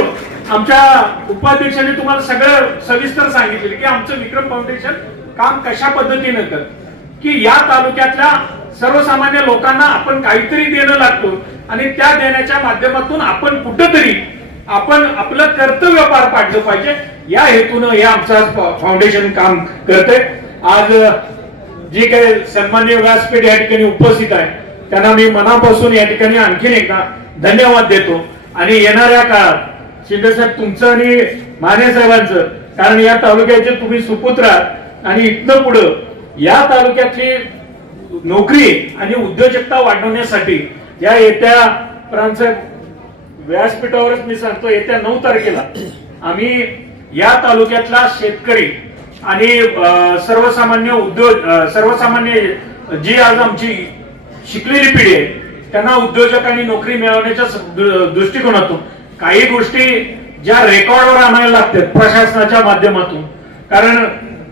आमच्या उपाध्यक्षांनी तुम्हाला सगळं सविस्तर सांगितलं की आमचं विक्रम फाउंडेशन काम कशा पद्धतीनं करत की या तालुक्यातल्या सर्वसामान्य लोकांना आपण काहीतरी देणं लागतो आणि त्या देण्याच्या माध्यमातून आपण कुठंतरी आपण आपलं कर्तव्य पार पाडलं पाहिजे या हेतूनं हे आमचं फाउंडेशन काम करते. आज जे काही सन्माननीय व्यासपीठ या ठिकाणी उपस्थित आहे त्यांना मी मनापासून या ठिकाणी आणखीन एकदा धन्यवाद देतो. आणि येणाऱ्या काळात शिंदेसाहेब तुमचं आणि माने साहेबांचं, कारण या तालुक्याचे तुम्ही सुपुत्र आहात आणि इथनं पुढं या तालुक्यातली नोकरी आणि उद्योजकता वाढवण्यासाठी या येत्या प्रांत व्यासपीठावरच मी सांगतो येत्या 9 तारखेला आम्ही या तालुक्यातला शेतकरी आणि सर्वसामान्य जी आज आमची शिकलेली पिढी आहे त्यांना उद्योजक आणि नोकरी मिळवण्याच्या दृष्टिकोनातून काही गोष्टी ज्या रेकॉर्डवर आणायला लागतात प्रशासनाच्या माध्यमातून. कारण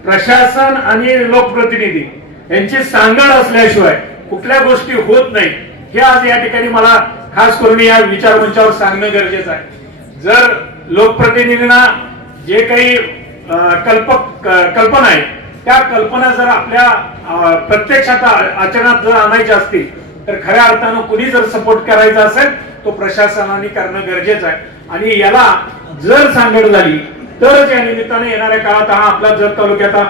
प्रशासन आणि लोकप्रतिनिधी यांची सांगड असल्याशिवाय कुठल्या गोष्टी होत नाही हे आज या ठिकाणी मला खास करून या विचारमंचावर सांगणं गरजेचं आहे. जर लोकप्रतिनिधींना जे काही कल्पना आहेत त्या कल्पना जर आपल्या प्रत्यक्षात आचरणात जर आणायच्या असतील तर खऱ्या अर्थानं कुणी जर सपोर्ट करायचा असेल तो प्रशासनाने करणं गरजेचं आहे. आणि याला जर सांगड झाली तरच या निमित्ताने येणाऱ्या काळात हा आपला जत तालुक्याचा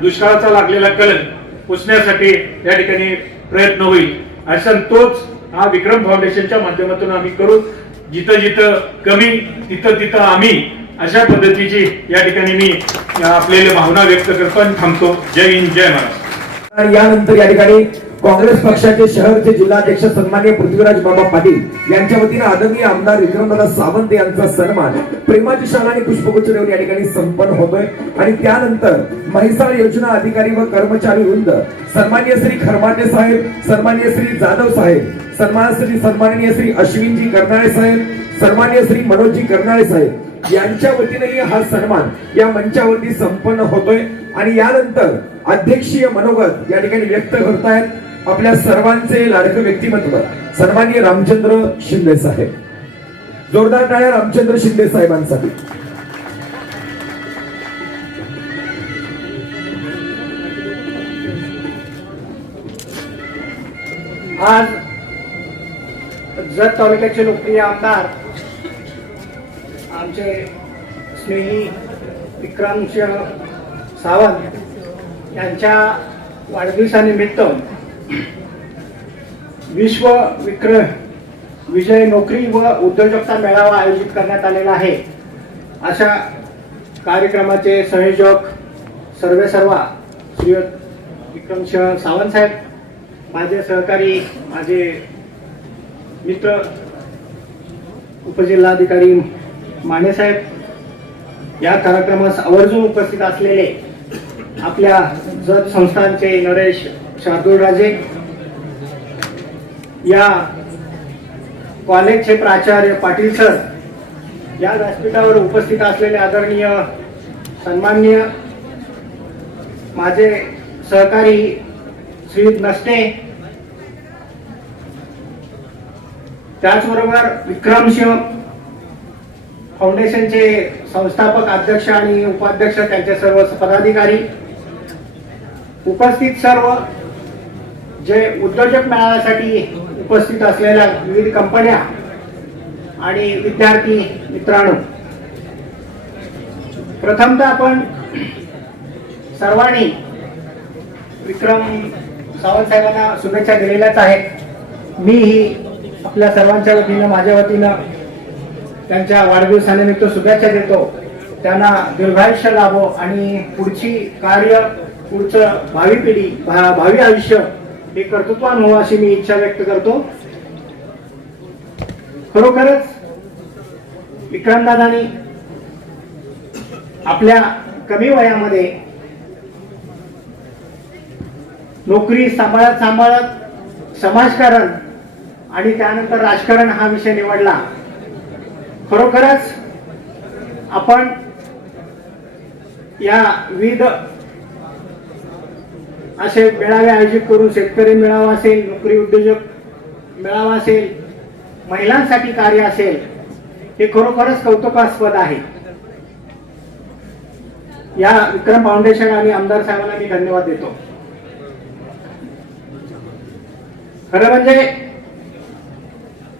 दुष्काळाचा लागलेला कलंक पुसण्यासाठी या ठिकाणी प्रयत्न होईल. असा तोच हा विक्रम फाउंडेशनच्या माध्यमातून आम्ही करू. जिथं जिथं कमी तिथं आम्ही अशा पद्धतीची या ठिकाणी मी आपल्याला भावना व्यक्त करतो आणि थांबतो. जय हिंद, जय महाराष्ट्र. आणि यानंतर या ठिकाणी काँग्रेस पक्षाचे शहरचे जिल्हाध्यक्ष सन्माननीय पृथ्वीराज बाबा पाटील यांच्या वतीने आदरणीय आमदार विक्रमदादा सावंत यांचा सन्मान प्रेमाची शाल आणि पुष्पगुच्छ देऊन या ठिकाणी संपन्न होतोय. आणि त्यानंतर म्हैसाळ योजना अधिकारी व कर्मचारी वृंद सन्माननीय श्री खरमाटे साहेब, सन्माननीय श्री जाधव साहेब, सन्माननीय श्री अश्विनजी कर्नाळे साहेब, सन्माननीय श्री मनोजजी कर्नाळे साहेब यांच्या वतीनेही हा सन्मान या मंचावरती संपन्न होतोय. आणि यानंतर अध्यक्षीय मनोगत या ठिकाणी व्यक्त करतायत आपल्या सर्वांचे लाडकं व्यक्तिमत्व सन्माननीय रामचंद्र शिंदे साहेब. जोरदार टाळ्या रामचंद्र शिंदे साहेबांसाठी. आज जत तालुक्याचे लोकप्रिय आमदार आमचे स्नेही विक्रमसिंह सावंत यांच्या वाढदिवसानिमित्त विश्व विजय नोकरी व उद्योजकता मेळावा आयोजित करण्यात आलेला आहे. अशा कार्यक्रमाचे संयोजक सर्वेसर्वा श्री विक्रमसिंह सावंत साहेब, माझे सहकारी, माझे मित्र उपजिल्हाधिकारी माने साहेब, या कार्यक्रमास आवर्जून उपस्थित असलेले आपल्या जत संस्थांचे नरेश शार्दूलराजे, या कॉलेजचे प्राचार्य पाटील सर, या व्यासपीठावर उपस्थित असलेले आदरणीय सन्माननीय माझे सहकारी श्री नष्टे, त्याचबरोबर विक्रमसिंह फाउंडेशनचे संस्थापक अध्यक्ष आणि उपाध्यक्ष, त्यांचे सर्व पदाधिकारी, उपस्थित सर्व जे उद्योजक मेळाव्यासाठी उपस्थित असलेल्या विविध कंपन्या आणि विद्यार्थी मित्रांनो, प्रथमतः आपण सर्वांनी विक्रम सावंत साहेबांना शुभेच्छा दिलेल्याच आहेत. मीही आपल्या सर्वांच्या वतीनं, माझ्या वतीनं त्यांच्या वाढदिवसानिमित्त शुभेच्छा देतो. त्यांना दीर्घायुष्य लाभो आणि पुढची कार्य, पुढचं भावी पिढी, भावी आयुष्य हे कर्तृत्वान हो अशी मी इच्छा व्यक्त करतो. खरोखरच विक्रमदादांनी आपल्या कमी वयामध्ये नोकरी सांभाळत सांभाळत समाजकारण आणि त्यानंतर राजकारण हा विषय निवडला. खरोखरच आपण या विविध असे मेळावे आयोजित करून, शेतकरी मेळावा असेल, नोकरी उद्योजक मेळावा असेल, महिलांसाठी कार्य असेल, हे खरोखरच कौतुकास्पद आहे. या विक्रम फाउंडेशन आणि आमदार साहेबांना मी धन्यवाद देतो. खरं म्हणजे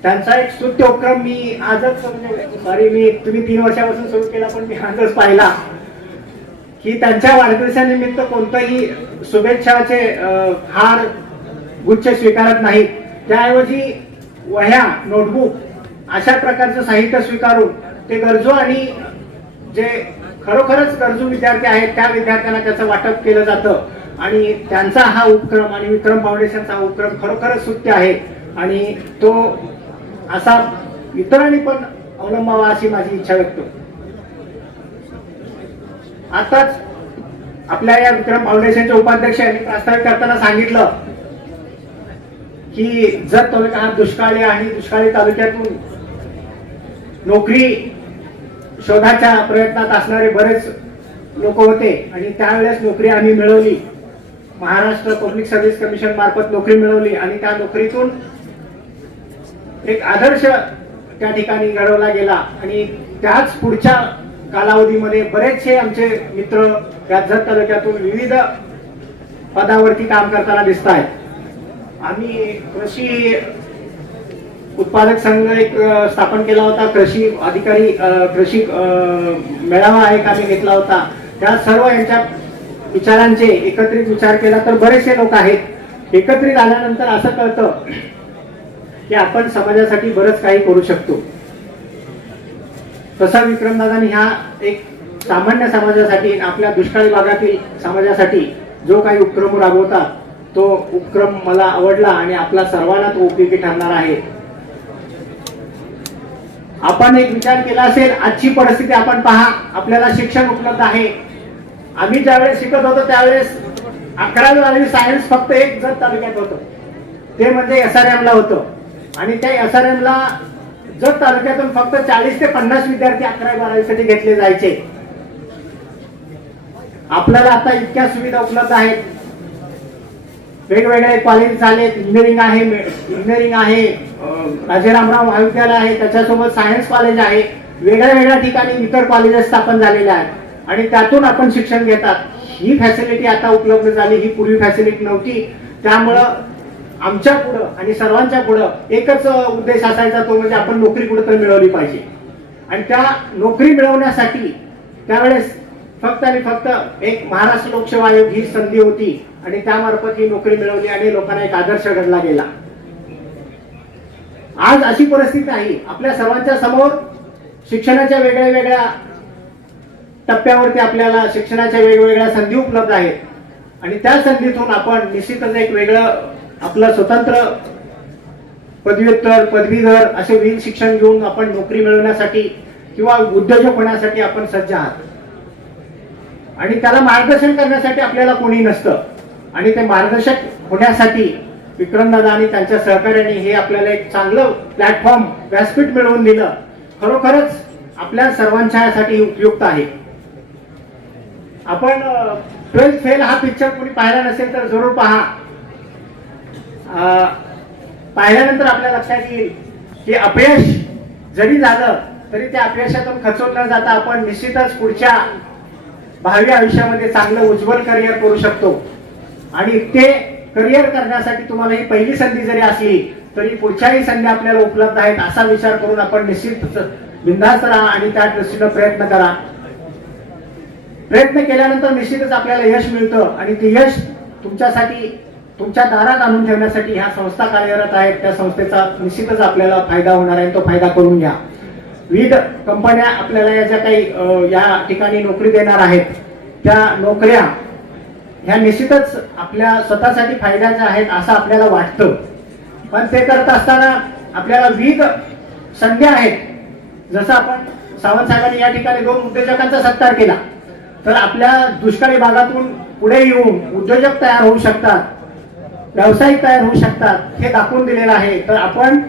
त्यांचा एक स्तुत्य उपक्रम मी आजच, म्हणजे तुम्ही 3 वर्षापासून सुरू केला, पण मी आजच पाहिला की त्यांच्या वाढदिवसानिमित्त कोणतंही शुभेच्छाचे हार, गुच्छ स्वीकारत नाहीत. त्याऐवजी वह्या, नोटबुक अशा प्रकारचं साहित्य स्वीकारून ते गरजू आणि जे खरोखरच गरजू विद्यार्थी आहेत त्या विद्यार्थ्यांना त्याचं वाटप केलं जातं. आणि त्यांचा हा उपक्रम आणि विक्रम फाउंडेशनचा हा उपक्रम खरोखरच स्तुत्य आहे आणि तो असा इतरांनी पण अवलंबावा अशी माझी इच्छा व्यक्त होती. आताच आपल्या या विक्रम फाउंडेशनचे उपाध्यक्ष यांनी प्रस्तावित करताना सांगितलं की जत तालुका हा दुष्काळी आणि दुष्काळी तालुक्यातून नोकरी शोधाच्या प्रयत्नात असणारे बरेच लोक होते आणि त्यावेळेस नोकरी आम्ही मिळवली. महाराष्ट्र पब्लिक सर्व्हिस कमिशन मार्फत नोकरी मिळवली आणि त्या नोकरीतून एक आदर्श त्या ठिकाणी घडवला गेला आणि त्याच पुढच्या कालावधीमध्ये बरेचसे आमचे मित्र या जत तालुक्यातून विविध पदावरती काम करताना दिसत आहेत. आम्ही कृषी उत्पादक संघ एक स्थापन केला होता, कृषी अधिकारी कृषी मेळावा एक आम्ही घेतला होता. त्या सर्व यांच्या विचारांचे एकत्रित विचार केला तर बरेचसे लोक आहेत. एकत्रित आल्यानंतर असं कळतं की आपण समाजासाठी बरंच काही करू शकतो. तसा विक्रमदादांनी ह्या एक सामान्य समाजासाठी, आपल्या दुष्काळी भागातील समाजासाठी जो काही उपक्रम राबवतात तो उपक्रम मला आवडला आणि आपला सर्वांना तो उपयोगी ठरणार आहे. आपण एक विचार केला असेल, आजची परिस्थिती आपण पहा, आपल्याला शिक्षण उपलब्ध आहे. आम्ही ज्यावेळेस शिकत होतो त्यावेळेस 11वी 12वी सायन्स फक्त एक जत तालुक्यात होतं, ते म्हणजे SRM ला होतं आणि त्या SRM ला जत तालुक्यातून फक्त 40 ते 50 विद्यार्थी 11वी 12वी साठी घेतले जायचे. आपल्याला आता इतक्या सुविधा उपलब्ध आहेत, वेगवेगळे कॉलेज झालेत, इंजिनिअरिंग आहे, राजारामराव महाविद्यालय आहे, त्याच्यासोबत सायन्स कॉलेज आहे, वेगळ्या वेगळ्या ठिकाणी इतर कॉलेजेस स्थापन झालेले आहेत आणि त्यातून आपण शिक्षण घेतात. ही फॅसिलिटी आता उपलब्ध झाली, ही पूर्वी फॅसिलिटी नव्हती. त्यामुळं आमच्या पुढं आणि सर्वांच्या पुढं एकच उद्देश असायचा, तो म्हणजे आपण नोकरी कुठेतरी मिळवली पाहिजे. आणि त्या नोकरी मिळवण्यासाठी त्यावेळेस फक्त आणि फक्त एक महाराष्ट्र लोकसेवा आयोग ही संधी होती आणि त्यामार्फत ही नोकरी मिळवली आणि लोकांना एक आदर्श घडला गेला. आज अशी परिस्थिती आहे आपल्या सर्वांच्या समोर. शिक्षणाच्या वेगळ्या वेगळ्या टप्प्यावरती आपल्याला शिक्षणाच्या वेगवेगळ्या संधी उपलब्ध आहेत आणि त्या संधीतून आपण निश्चितच एक वेगळं आपलं स्वतंत्र पदव्युत्तर, पदवीधर असे विविध शिक्षण घेऊन आपण नोकरी मिळवण्यासाठी किंवा उद्योजक होण्यासाठी आपण सज्ज आहात. आणि त्याला मार्गदर्शन करण्यासाठी आपल्याला कोणी नसतं. आणि ते मार्गदर्शक होण्यासाठी विक्रमदादा आणि त्यांच्या सहकार्याने हे आपल्याला एक चांगलं प्लॅटफॉर्म, व्यासपीठ मिळवून दिलं. खरोखरच आपल्या सर्वांच्यासाठी उपयुक्त आहे. आपण 12th फेल हा पिक्चर कोणी पाहिला नसेल तर जरूर पहा. पाहिल्यानंतर आपल्या लक्षात येईल की अपयश जरी झालं तरी त्या अपयशातून खचून न जाता आपण निश्चितच पुढच्या भावी आयुष्यामध्ये चांगलं उज्ज्वल करिअर करू शकतो. आणि ते करिअर करण्यासाठी तुम्हाला ही पहिली संधी जरी असली तरी पुढच्याही संधी आपल्याला उपलब्ध आहेत असा विचार करून आपण निश्चित बिनधास्त राहा आणि त्या दृष्टीनं प्रयत्न करा. प्रयत्न केल्यानंतर निश्चितच आपल्याला यश मिळतं आणि ते यश तुमच्यासाठी, तुमच्या दारात आणून ठेवण्यासाठी ह्या संस्था कार्यरत आहेत. त्या संस्थेचा निश्चितच आपल्याला फायदा होणार आहे. तो फायदा करून घ्या. विविध कंपन्या आपल्याला या ज्या काही या ठिकाणी नोकरी देणार आहेत त्या नोकऱ्या ह्या निश्चितच आपल्या स्वतःसाठी फायद्याच्या आहेत असं आपल्याला वाटतं. पण ते करत असताना आपल्याला विविध संधी आहेत. जसं आपण सावंत साहेबांनी या ठिकाणी 2 उद्योजकांचा सत्कार केला तर आपल्या दुष्काळी भागातून पुढे येऊन उद्योजक तयार होऊ शकतात, व्यावसायिक तयार होऊ शकतात हे दाखवून दिलेलं आहे. तर आपण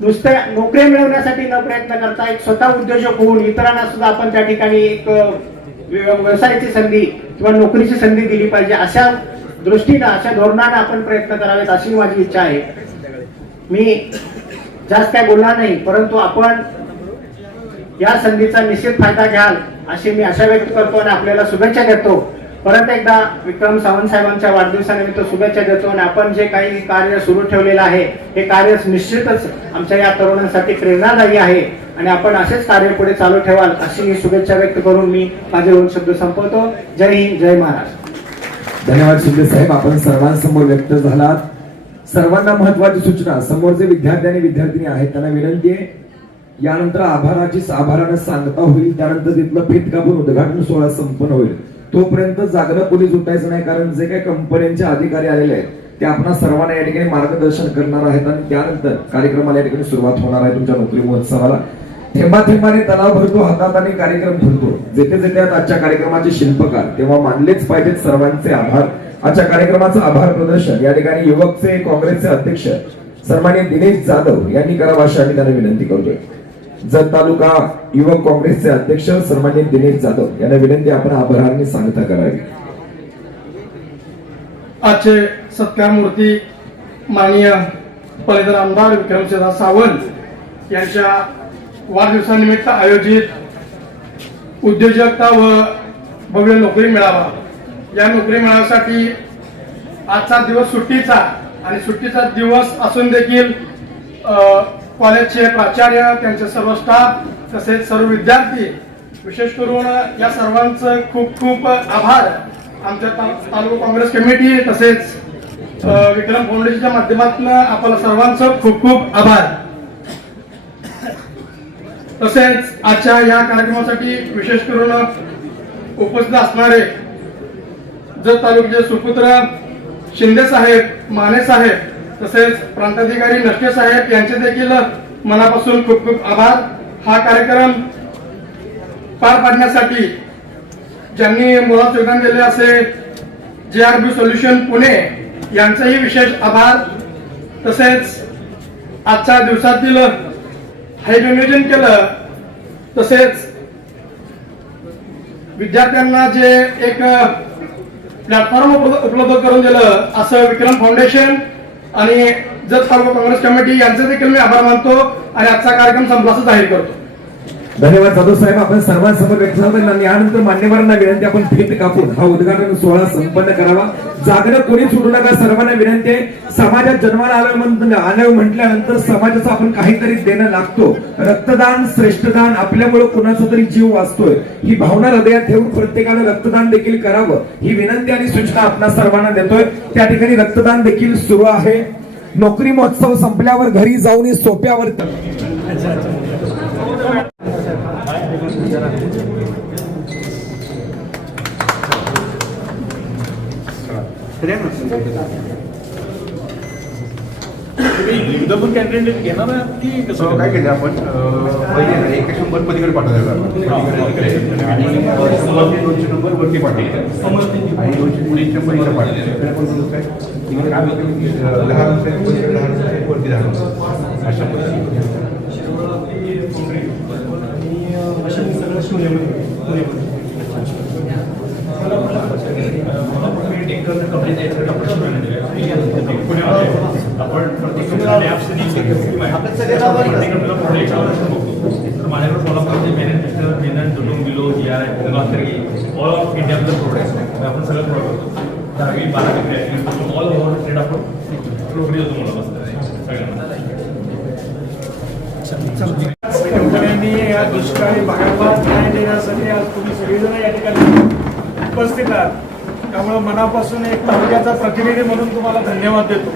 नुसत्या नोकरी मिळवण्यासाठी न प्रयत्न करता एक स्वतः उद्योजक होऊन इतरांना सुद्धा आपण त्या ठिकाणी एक व्यवसायाची संधी किंवा नोकरीची संधी दिली पाहिजे. अशा दृष्टीनं, अशा धोरणाने आपण प्रयत्न करावेत अशी माझी इच्छा आहे. मी जास्त काय बोलणार नाही, परंतु आपण या संधीचा निश्चित फायदा घ्याल अशी मी आशा व्यक्त करतो आणि आपल्याला शुभेच्छा देतो. परत एकदा विक्रम सावंत साहेबांच्या वाढदिवसानिमित्त शुभेच्छा देतो. आणि आपण जे काही कार्य सुरू ठेवलेलं आहे हे कार्य निश्चितच आमच्या या तरुणांसाठी प्रेरणादायी आहे आणि आपण असेच कार्य पुढे चालू ठेवाल अशी शुभेच्छा व्यक्त करून मी माझे 2 शब्द संपवतो. जय हिंद, जय महाराष्ट्र. धन्यवाद शिंदे साहेब, आपण सर्वांसमोर व्यक्त झालात. सर्वांना महत्वाची सूचना, समोरचे विद्यार्थी आणि विद्यार्थिनी आहेत त्यांना विनंती आहे यानंतर आभारानं सांगता होईल. त्यानंतर तिथलं फित कापून उद्घाटन सोहळा संपन्न होईल. तोपर्यंत जागरण पोलीस उठायचं नाही, कारण जे काही कंपन्यांचे अधिकारी आलेले आहेत ते आपणा सर्वांना या ठिकाणी मार्गदर्शन करणार आहेत आणि त्यानंतर कार्यक्रमाला या ठिकाणी सुरुवात होणार आहे तुमच्या नोकरी महोत्सवाला. थेंबा थेंबाने तलाव भरतो, हातात आणि कार्यक्रम फुलतो. जेथे जेथे आजच्या कार्यक्रमाचे शिल्पकार तेव्हा मानलेच पाहिजेत सर्वांचे आभार. आजच्या कार्यक्रमाचं आभार प्रदर्शन या ठिकाणी युवकचे काँग्रेसचे अध्यक्ष सन्माननीय दिनेश जाधव यांनी करावं अशी आम्ही त्यांना विनंती करतोय. जत तालुका युवक काँग्रेसचे अध्यक्ष सन्माननीय दिनेश जाधव यांना विनंती आपण आभारांनी सांगता करावी. आजचे सत्कार मूर्ती माननीय पदवीधर आमदार विक्रमसिंह सावंत यांच्या वाढदिवसानिमित्त आयोजित उद्योजकता व भव्य नोकरी मेळावा, या नोकरी मेळाव्यासाठी आजचा दिवस सुट्टीचा आणि सुट्टीचा दिवस असून देखील कॉलेजचे प्राचार्य, त्यांचे सर्व स्टाफ तसेच सर्व विद्यार्थी, विशेष करून या सर्वांचं खूप खूप आभार. आमच्या तालुका काँग्रेस कमिटी तसेच विक्रम फाउंडेशनच्या माध्यमातून आपल्या सर्वांचं खूप खूप आभार. तसेच आजच्या या कार्यक्रमासाठी विशेष करून उपस्थित असणारे जत तालुक्याचे सुपुत्र शिंदे साहेब, माने साहेब तसेच प्रांताधिकारी नष्टे साहेब यांचे देखील मनापासून खूप खूप आभार. हा कार्यक्रम पार पाडण्यासाठी ज्यांनी मोलाचं योगदान दिले असे JRB सोल्युशन पुणे यांचेही विशेष आभार. तसेच आजच्या दिवसातील हे नियोजन केलं तसेच विद्यार्थ्यांना जे एक प्लॅटफॉर्म उपलब्ध करून दिलं असं विक्रम फाउंडेशन आणि जत तालुका काँग्रेस कमिटी यांचे देखील मी आभार मानतो आणि आजचा कार्यक्रम संपला असं जाहीर करतो. धन्यवाद जाधव साहेब, आपण सर्वांसमोर व्यक्त झाला. यानंतर मान्यवरांना विनंती आपण फित कापून हा उद्घाटन सोहळा संपन्न करावा. जागरण कोणी सोडू नका, सर्वांना विनंती आहे. समाजात जन्माला आलं म्हटल्यानंतर समाजाचं आपण काहीतरी देणं लागतो. रक्तदान श्रेष्ठदान, आपल्यामुळे कुणाचा तरी जीव वाचतोय ही भावना हृदयात ठेवून प्रत्येकानं रक्तदान देखील करावं ही विनंती आणि सूचना आपल्या सर्वांना देतोय. त्या ठिकाणी रक्तदान देखील सुरू आहे. नोकरी महोत्सव संपल्यावर घरी जाऊन सोप्यावर एकदा पण कॅन्डिडेट घेणार आहात की कसं काय केलं आपण पहिले 100 पलीकडे पाठवलं आणि 100 ते 200 नंबर वरती पाठवले आणि 200 पुढे 100 इथं पाठवले तर आपण म्हणतो काय तिकडे काय होतं की 10 रुपये पलीकडे 10 रुपये वरती 10 रुपये अशा पद्धतीने माझ्याकडे सोलापूरचे मॅन्युफॅक्चर मेनन डोटून बिलो जी आहे ऑल ऑफ इंडियामधलं प्रोडक्ट आपण सगळं प्रोडक्ट 10-12 ऑल ओव्हर ट्रेड आपण प्रोग्रेस होतो मला कंपन्यांनी या दुष्काळी भागाला न्याय देण्यासाठी आज तुम्ही सगळेजण या ठिकाणी उपस्थित आहात. त्यामुळे मनापासून एक तालुक्याचा प्रतिनिधी म्हणून तुम्हाला धन्यवाद देतो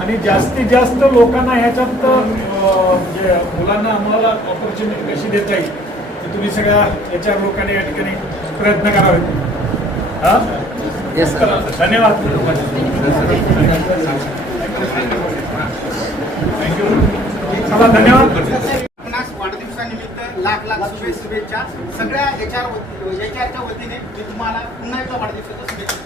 आणि जास्तीत जास्त लोकांना ह्याच्यात म्हणजे मुलांना आम्हाला ऑपॉर्च्युनिटी कशी देता येईल ते तुम्ही सगळ्या याच्या लोकांनी या ठिकाणी प्रयत्न करावे. हा धन्यवाद. थँक्यू. चला धन्यवाद. वाढदिवसानिमित्त लाख लाख शुभेच्छा सगळ्या एचआरच्या वतीने मी तुम्हाला पुन्हा एकदा वाढदिवसाच्या शुभेच्छा.